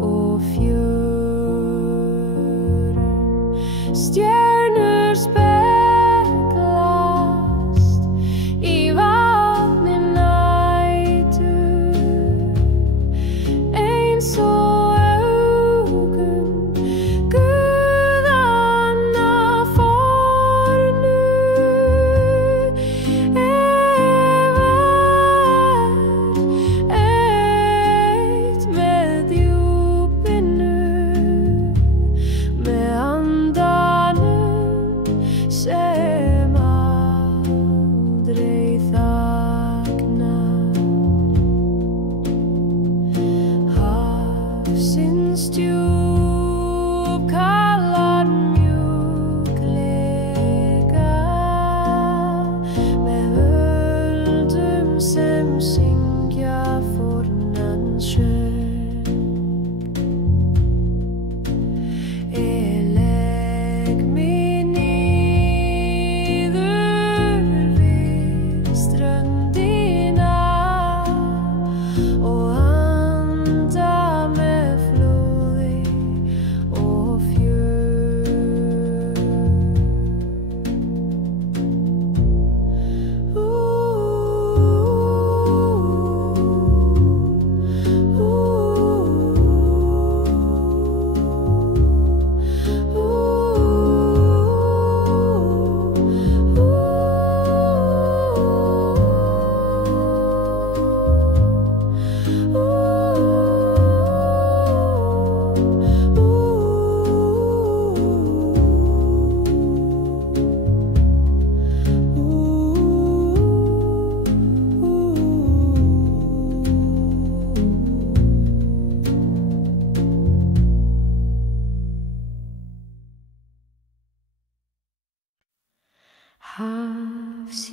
og fjöru. Stjörnur speglast í vatni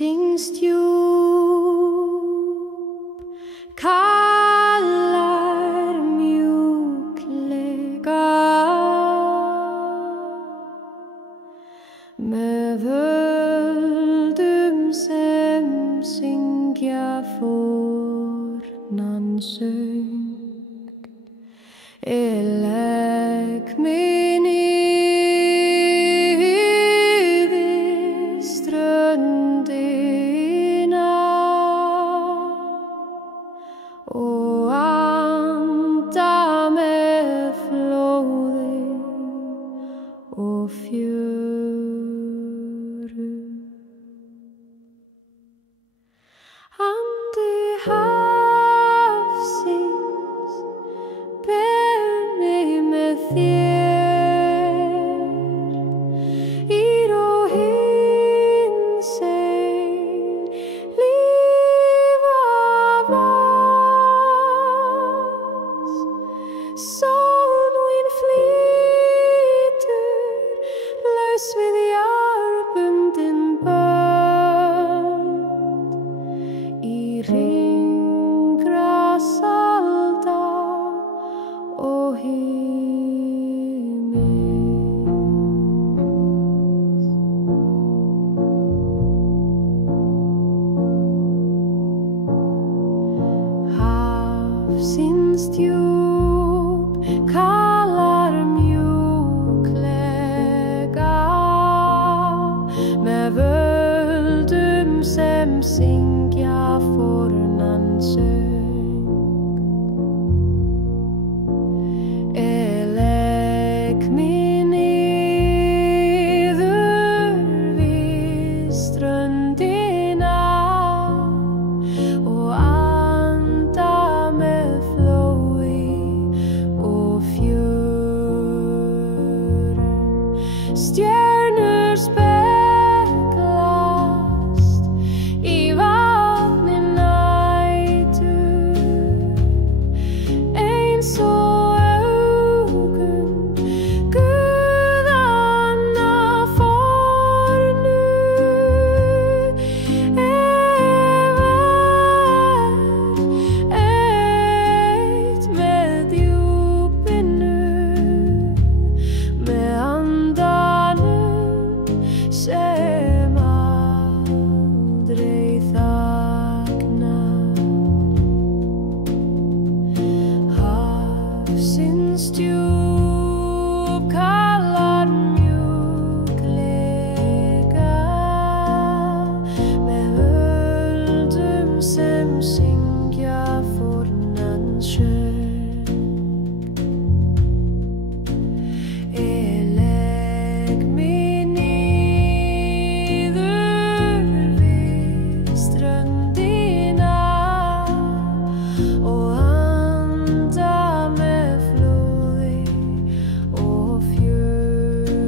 síns djúp kallar mjúklega með völdum sem syngja fornan söng. Legg mig niður við ströndina og anda með flóði og fjöru. Andi hafsins ber mig með þér ír og hinsegin lífa vas. Sólin flýtur laus við járnbundin bönd í hringrás alda og himins. Hafsins djúp kallar mjúklega með völdum sem syngja fornan söng. Legg mig niður við ströndina og anda með flóði og fjörum. Stjörnur speglast í vatni nætur eins og sem aldrei þagnar. Hafsins djúp kallar mjúklega með völdum sem syngja fornan söng. Legg mig niður við ströndina og anda með flóði og fjöru.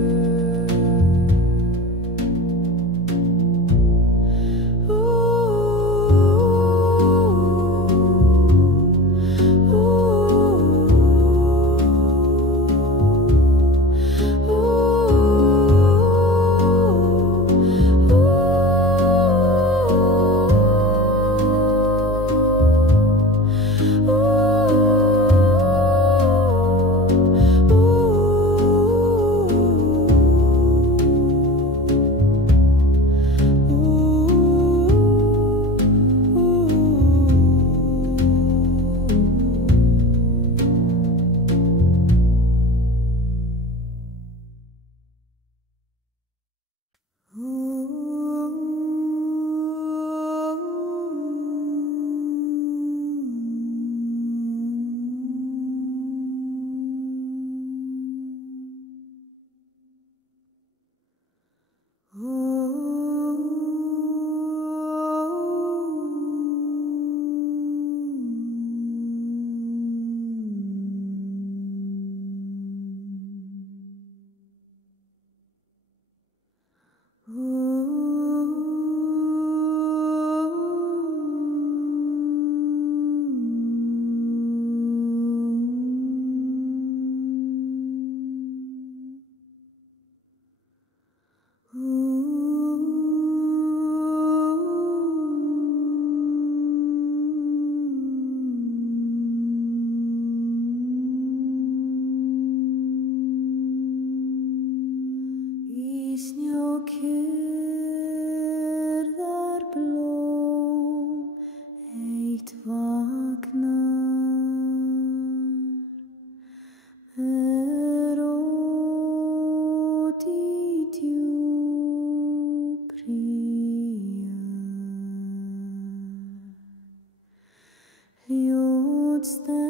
stendur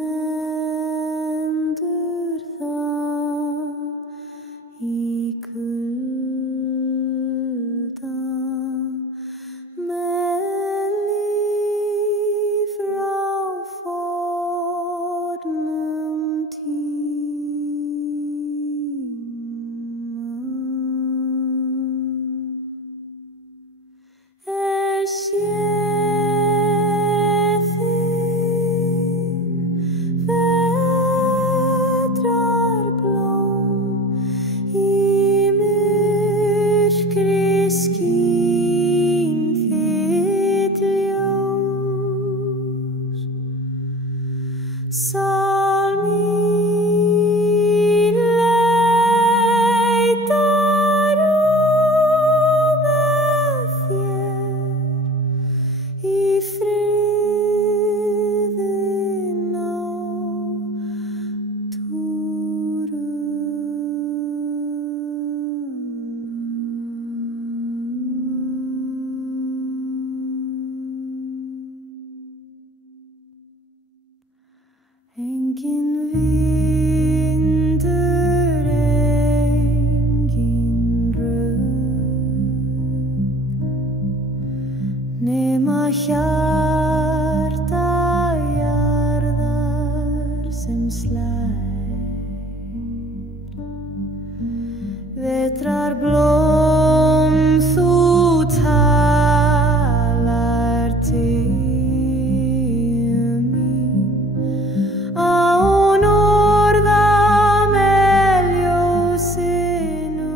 það í kulda með líf frá fornum tíma. Sé þig vetrarblóm í myrkri skín þitt ljós. Sál mín leitar með þér í friðinn á Enginn vindur, enginn rödd, nema hjarta jarðar sem slær. Vetrarblóm, þú talar til mín án orða með ljósinu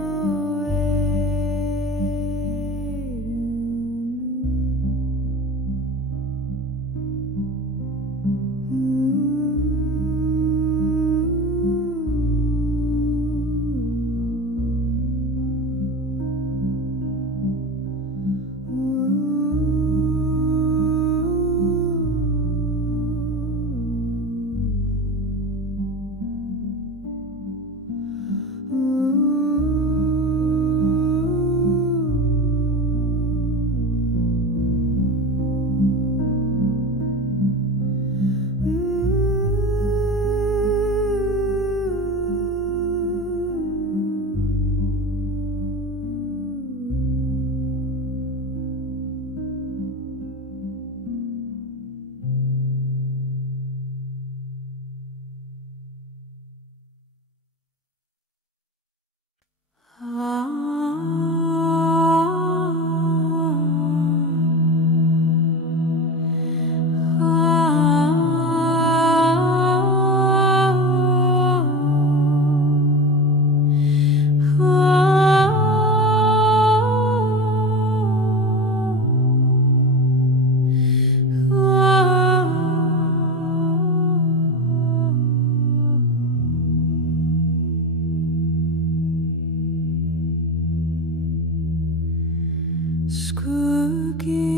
Skuggi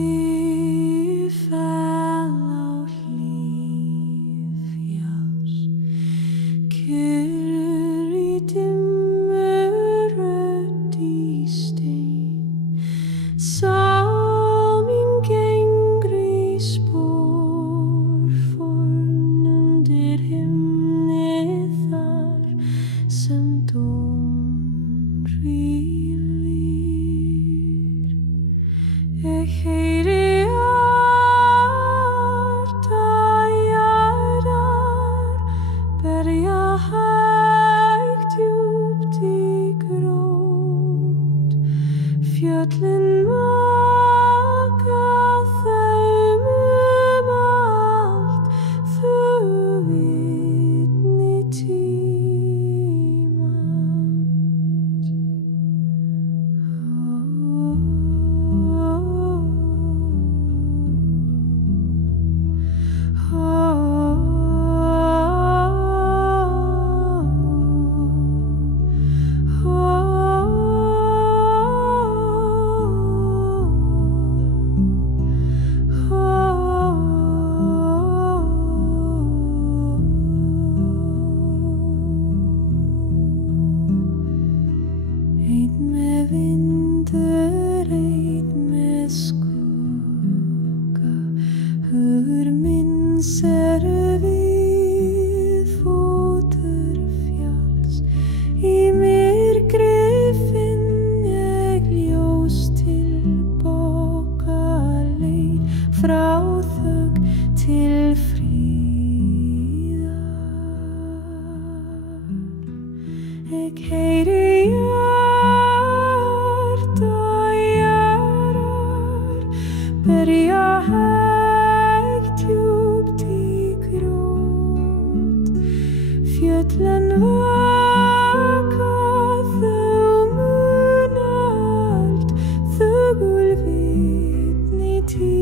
fell á hlíð fjalls, kyrr í dimmu rödd í stein. Sál mín gengur í spor forn undir himni þar sem dómur hvílir. Ég heyri hjarta jarðar berja hægt djúpt í grót. Fjöllin maka þeim allt þau vitni tímans. Hugur minn servír til fríðar. Ég heyri hjarta jarar berja hægt djúpt í grjót. Fjöllin vaka þau munalt, þögul vitni tímans.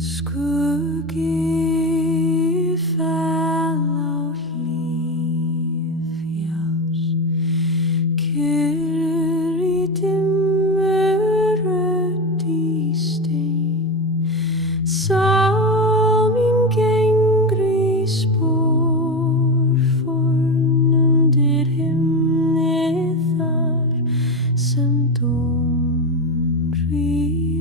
Skuggi fell á hlíð fjalls, kyrr í dimmu rödd í stein. Sá mín gengur í spor forn undir himni þar sem dóm hvílir.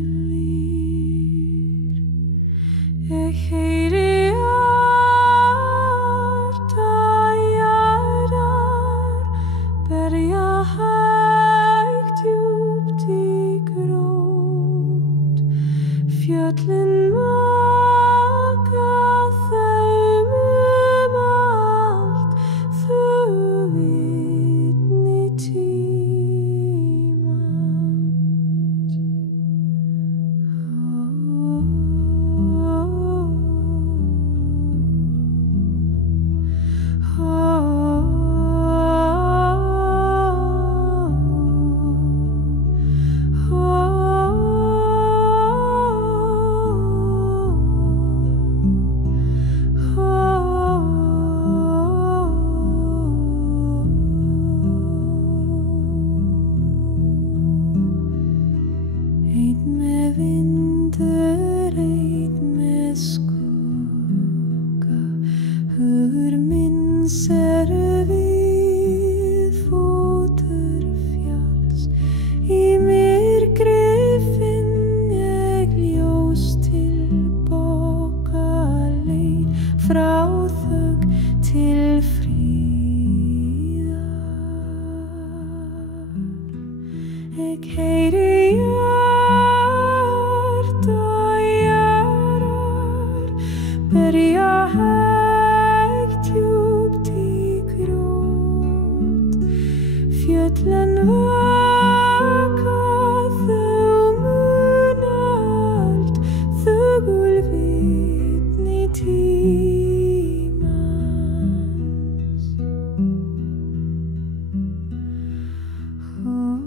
Ég heyri hjarta jarar berja hægt djúpt í grjót. Fjöllin vaka þau allt, þau vitni tímans. Einn með vindur, einn með skugga, hugur minn ser við fótur fjalls. Í myrkri finn ég ljós tilbaka leið frá þögn til fríðar. Ég heyri hjarta jarar berja hægt djúpt í grjót. Fjöllin vaka þau munalt, þögul vitni tímans. Oh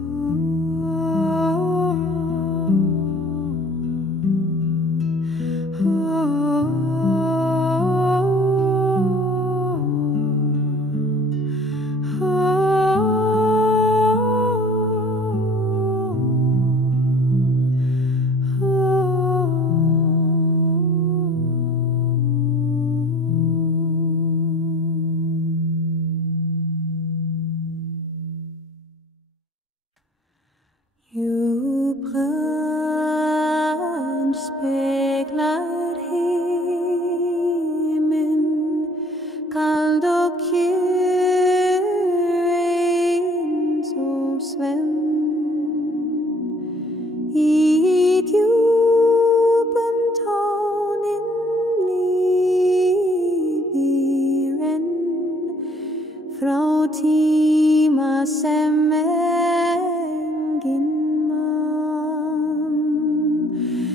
frá tíma sem enginn man.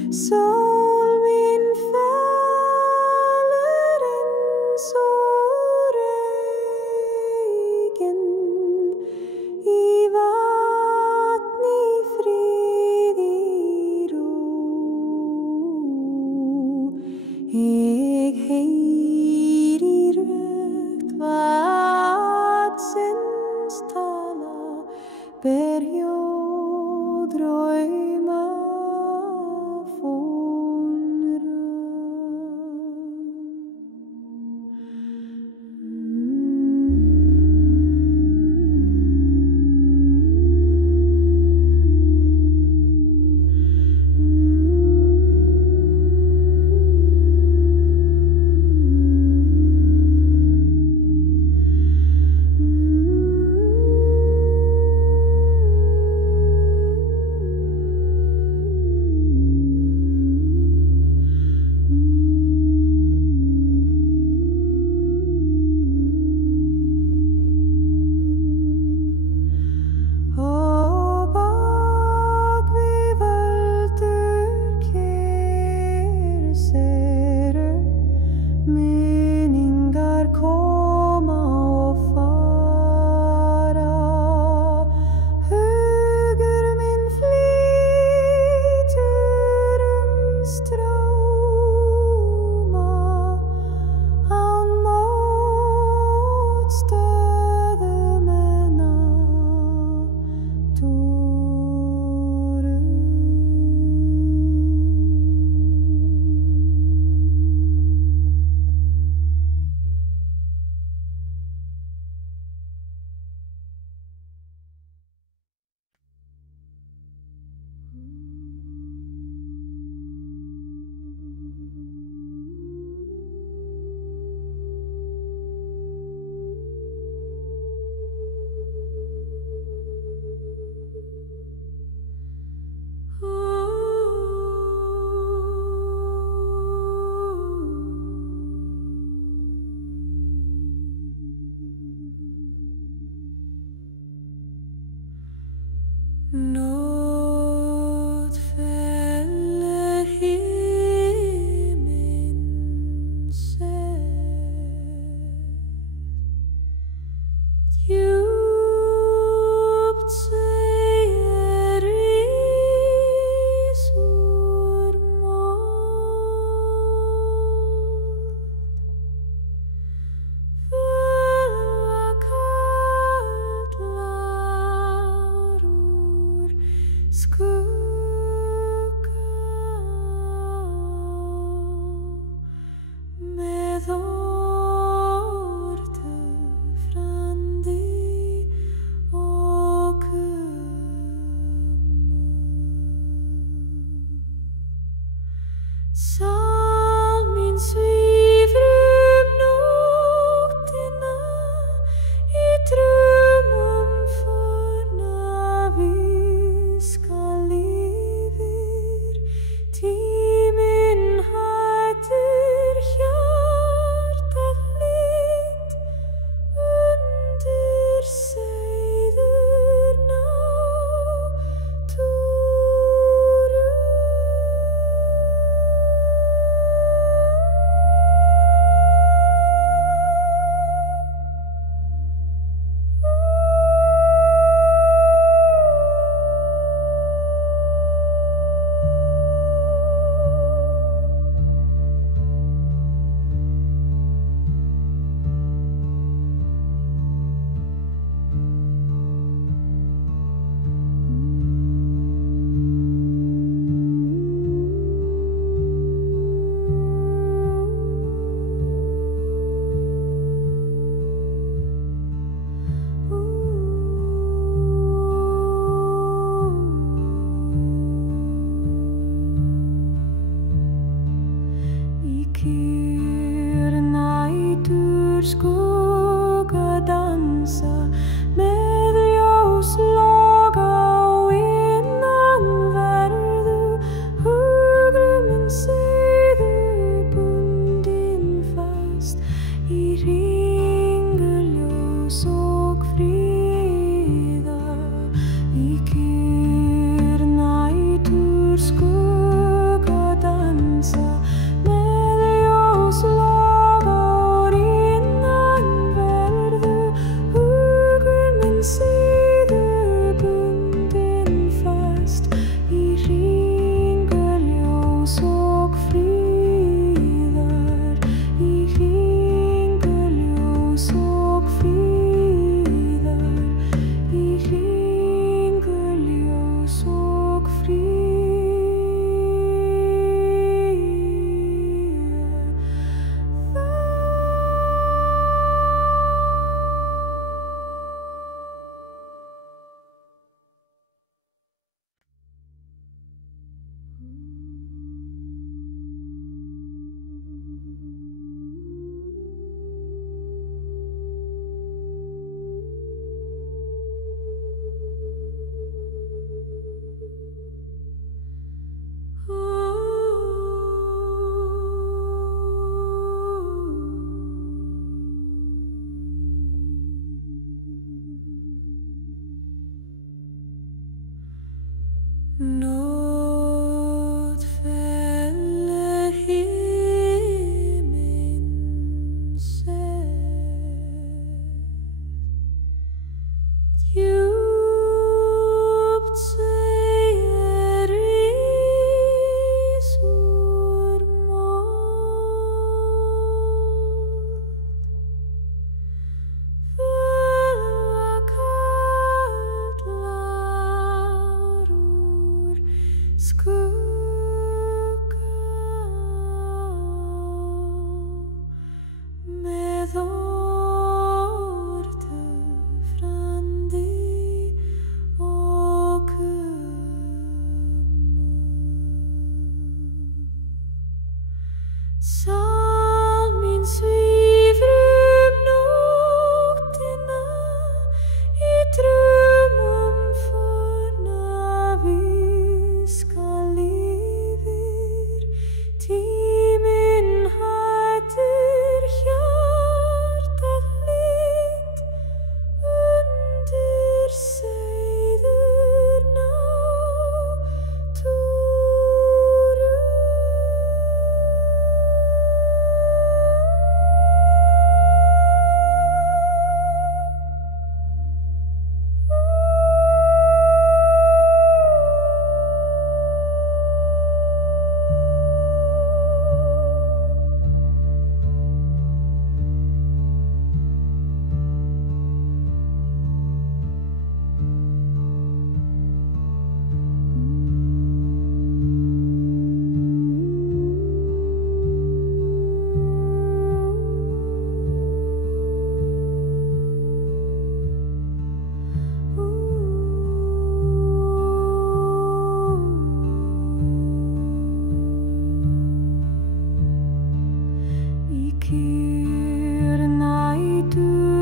Sól mín fellur eins og reiginn í vatni friði ró. Ég heyri rödd vatnsins tala, ber drauma fónra. Nótt fellur himinn sett, djúpt segir rís úr mold, völva kallar úr skugga, með orð töfrandi og sál mín svífur nóttina í draumum forna viska lifir. Tíminn hættir, hjartað lit undir seiður náttúru. Í kyrr nætur skugga dansa, með ljós loga á innanverðu. Hugur minn seiður bundinn fast í ringulljós og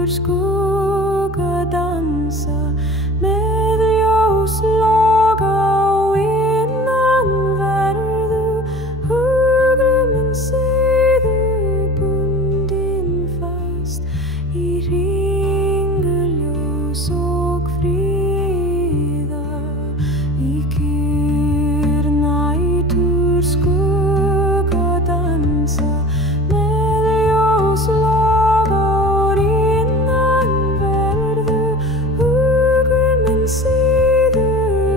nætur skugga dansa með ljósloga og innanverðu hugruminn segðu bundin fast í ringuljós og fríða í kyrr nætur skugga dansa með ljósloga og innanverðu hugruminn segðu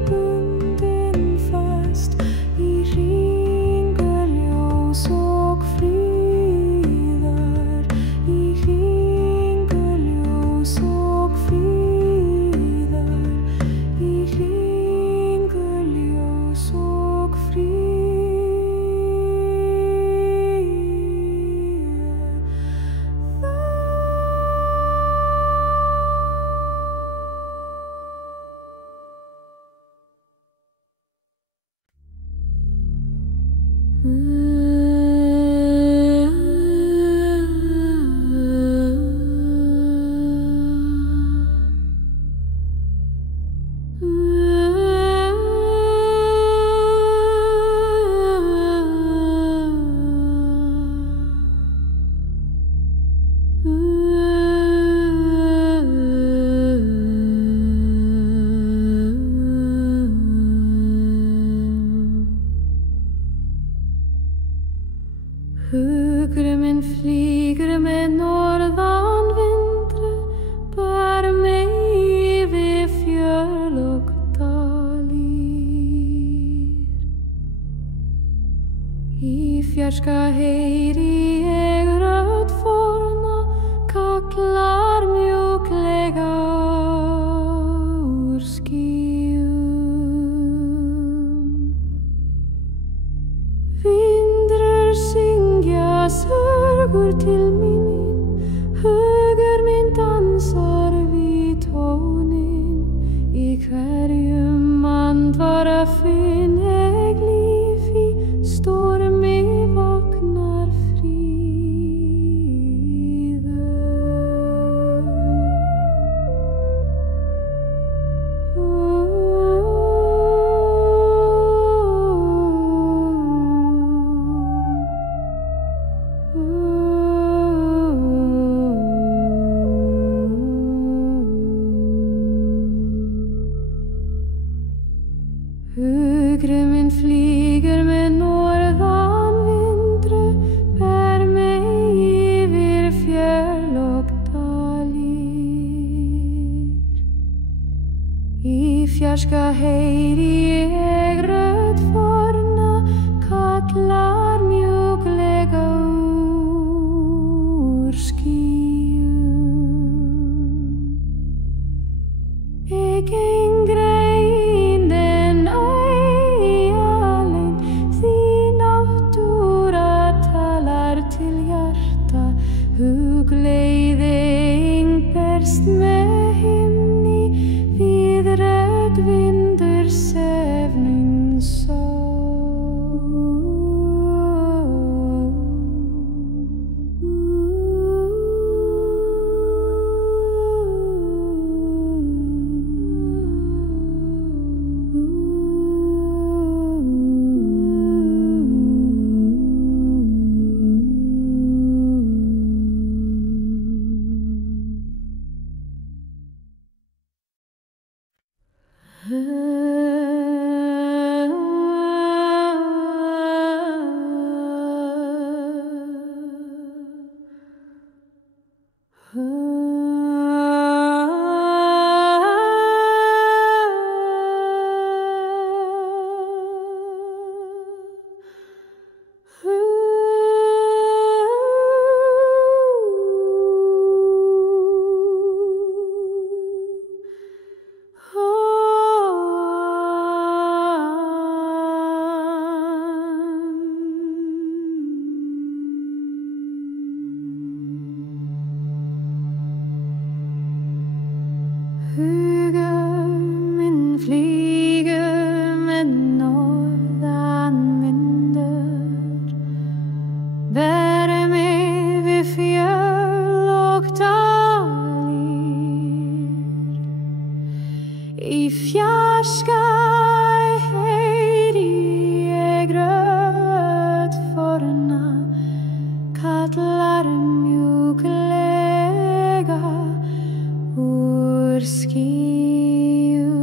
bundin fast í ringuljós og fríðar í ringuljós og fríðar í ringuljós og Hugruminn flýgur með norðan vindru, bar mig yfir fjöll og dalir. Í fjarska heyri ég rödd forna, kallar mjúklega úr skýjum. Vindrur syngja sögur til mín, hugur minn dansar við tónin. Í hverjum andvara finn ég líf, í stormi vaknar Hugruminn flýgur með norðan vindru, ber mig yfir fjöll og dalir. Í fjarska heyri ég rödd forna, kallar mjúklega úr skýjum. Ég geng greinin alein, því náttúra talar til hjarta. Hugleiðing berst með himni, við rödd vindur sefnin sól. Hugur minn flýgur með norðan vindur, ber mig við fjöll og dalir. fjarska heyri ég rödd forna kallar mjúklega úr skýjum.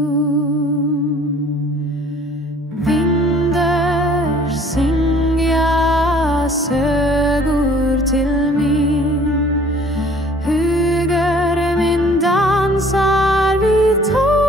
Vindar syngja sögur til mín, hugur minn dansar við tóninn.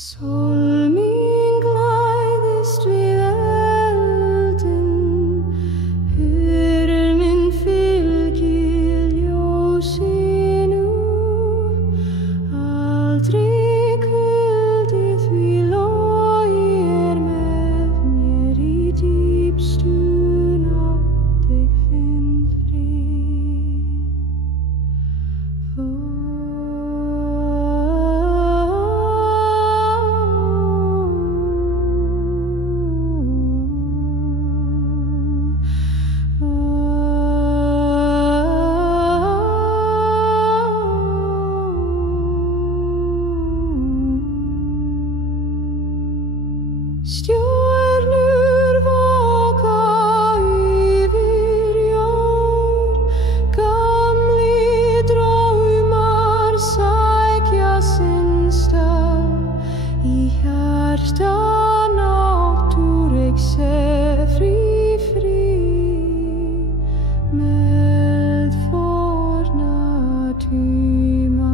Sól mín glæðist við eldinn, hugur minn fylgir ljósinu, aldrei kuldi því logir með mér í dýpstu nátt ég finn frið. Stjörnur vaka yfir jörð, gamlir draumar sækja sinn stað. Í hjarta náttúr ég sef í frið með forna tíma.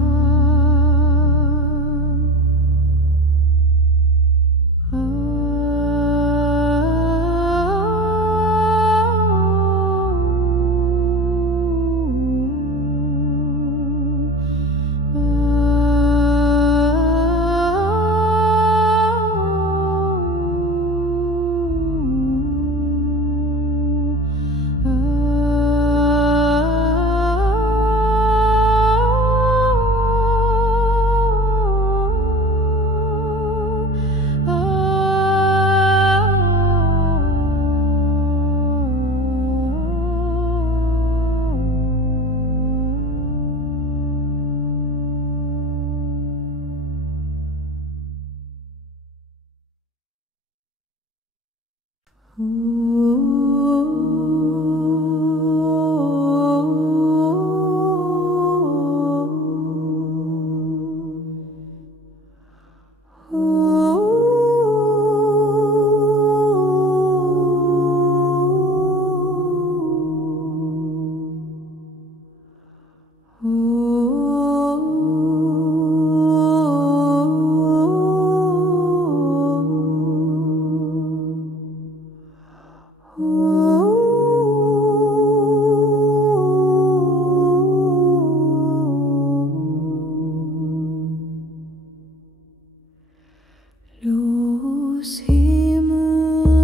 Ljós himins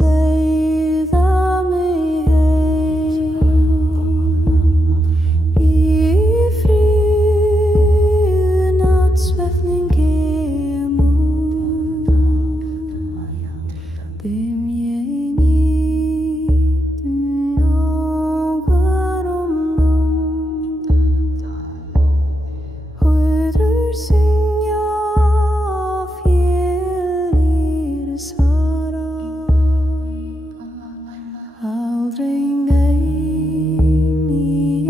leiða mig heim, í frið nattsvefnin kemur, bym ég nýtum ákvar Huldrur syngja svara, aldrei heim í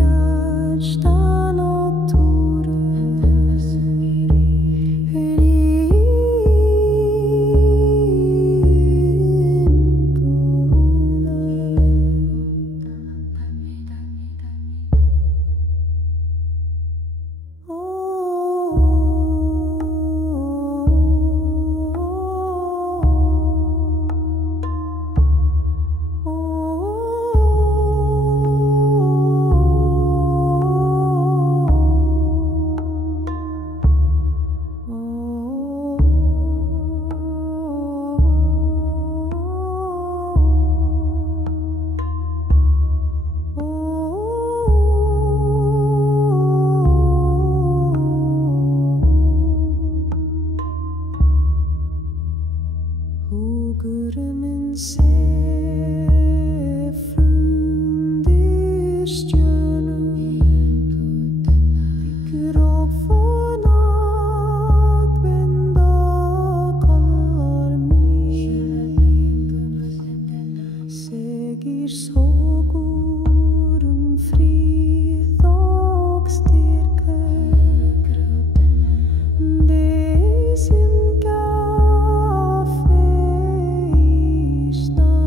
hjarta náttúru, hugurinn minn sef undir stjörnum, byggur ofan akvinda kallar mig, segir sorgur frið og styrke, det som gaf stad.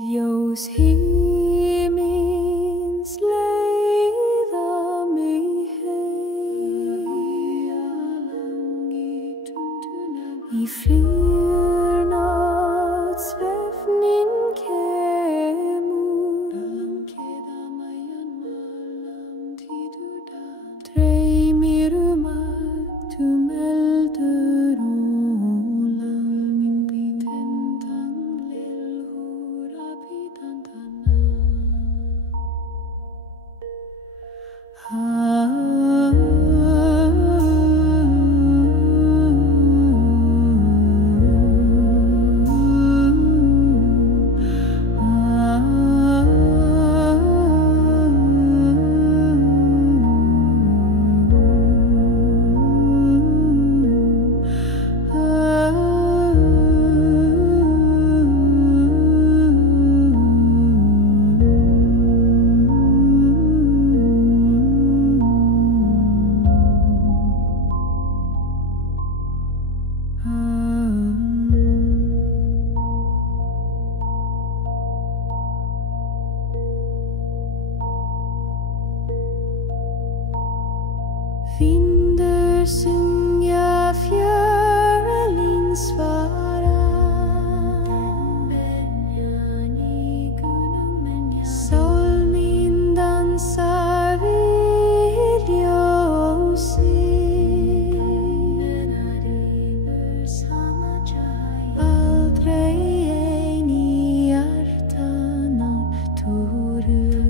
Ljós himins leiða mig heim í flýrnátt svefnin kemur dreymir allt eldur og Vindur syngja fjörlin svara Sólin dansar við ljósið Aldrei ein í hjarta náttúru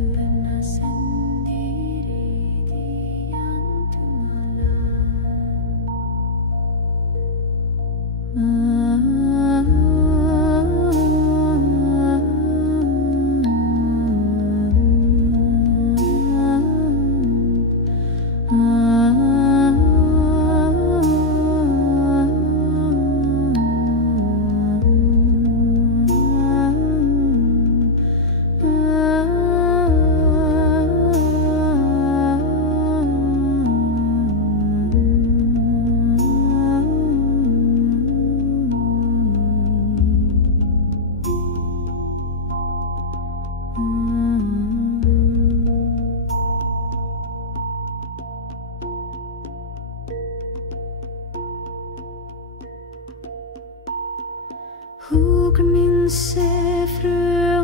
Hugminn sé frö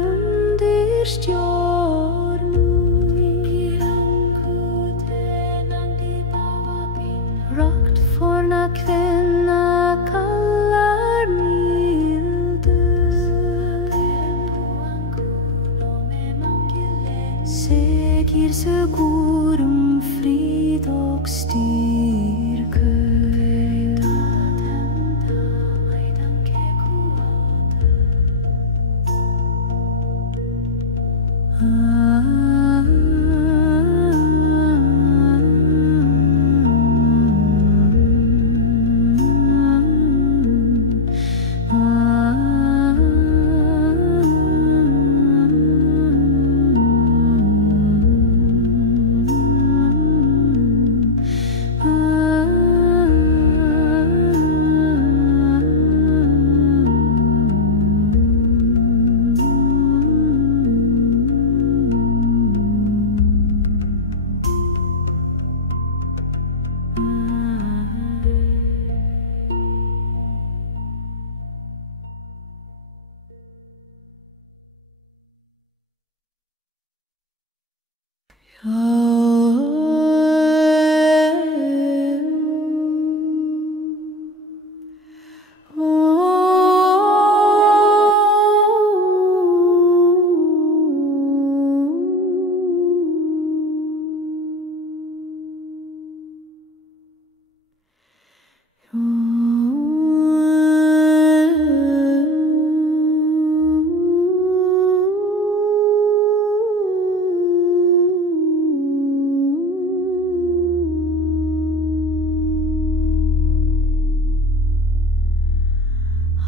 undir stjórnum Rakt forna kvenna kallar mildur Segir sögur fríð og styrku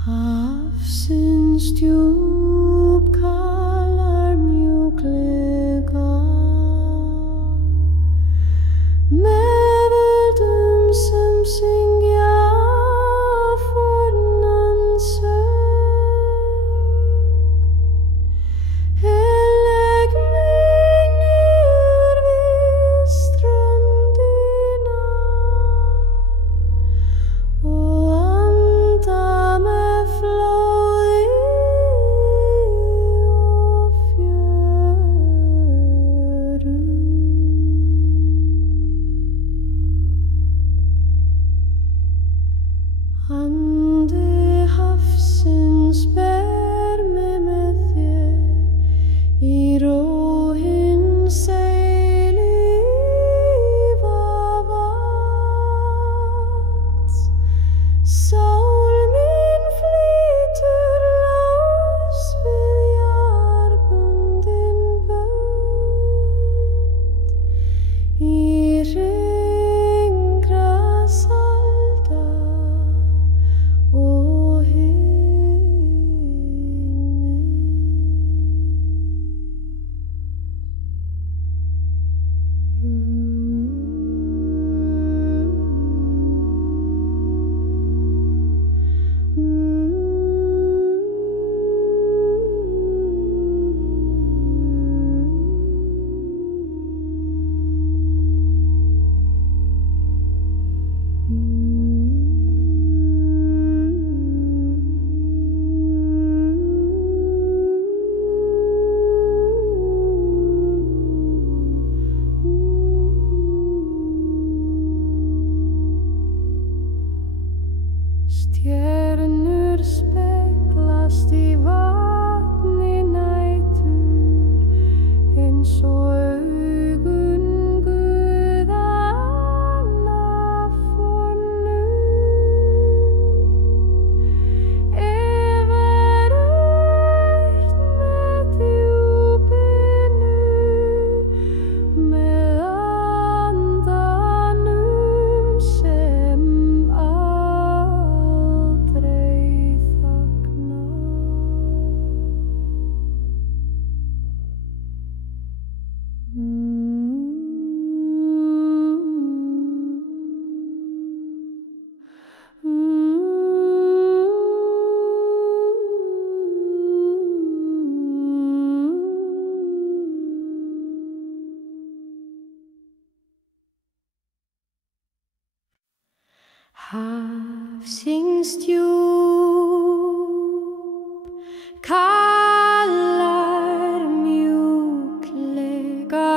Hafsins djúp kallar mjúklega með öldum sem syngja fornan söng Stjörnur speglast í vatni nætur eins og augun guðanna fornu. Ef rautt með djúpinu, með andanum sem aldrei þagnar. Hafsins djúp kallar mjúklega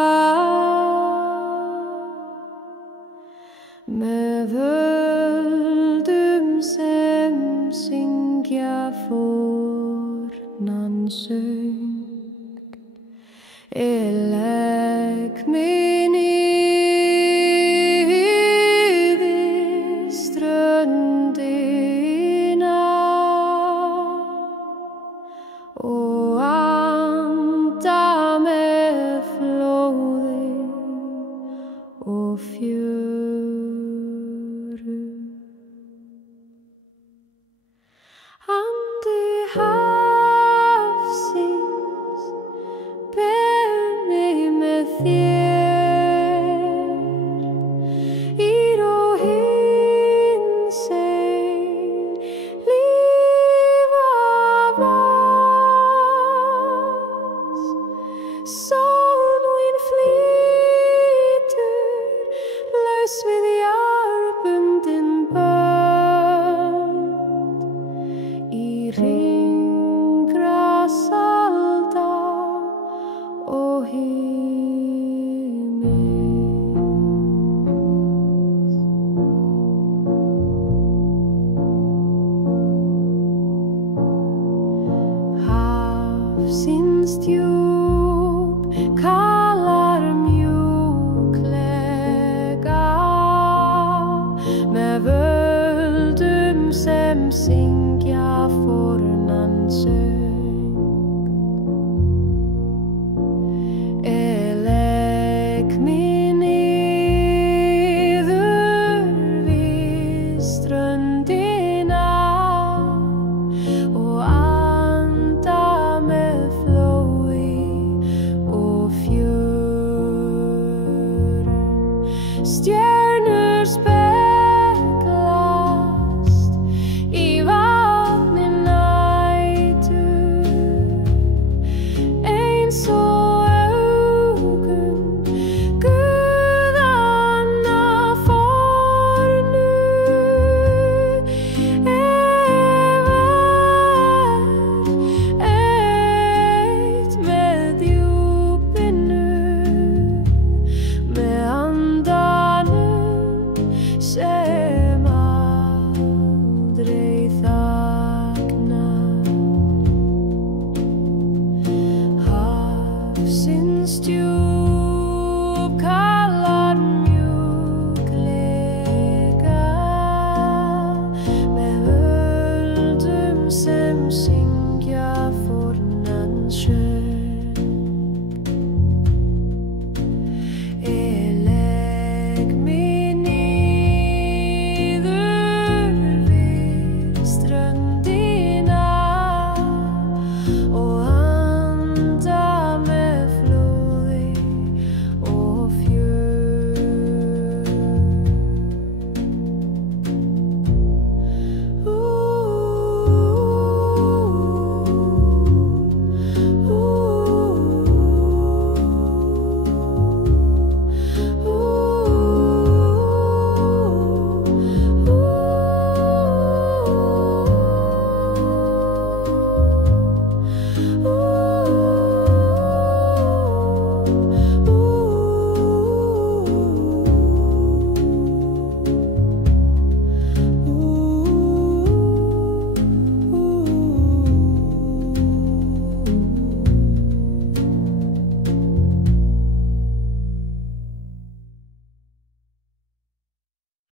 með völdum sem syngja fornan söng. Legg mig niður við ströndina og anda með flóði og fjöru. Andi hafsins, ber mig með þér, ír og hinsegin líf af oss. Sólin flýtur laus við jarðbundin bönd í hringrás alda og himins. Hafsins djúp kallar mjúklega með völdum sem syngja fornan söng. Legg mig niður við ströndina og anda með flóði og fjörum. Stjörnur speglast í vatni nætur eins og augun guðanna fornu. Ef eitt með djúpinu, með andanum sem aldrei þagnar. Hafsins djúp kallar mjúklega með völdum sem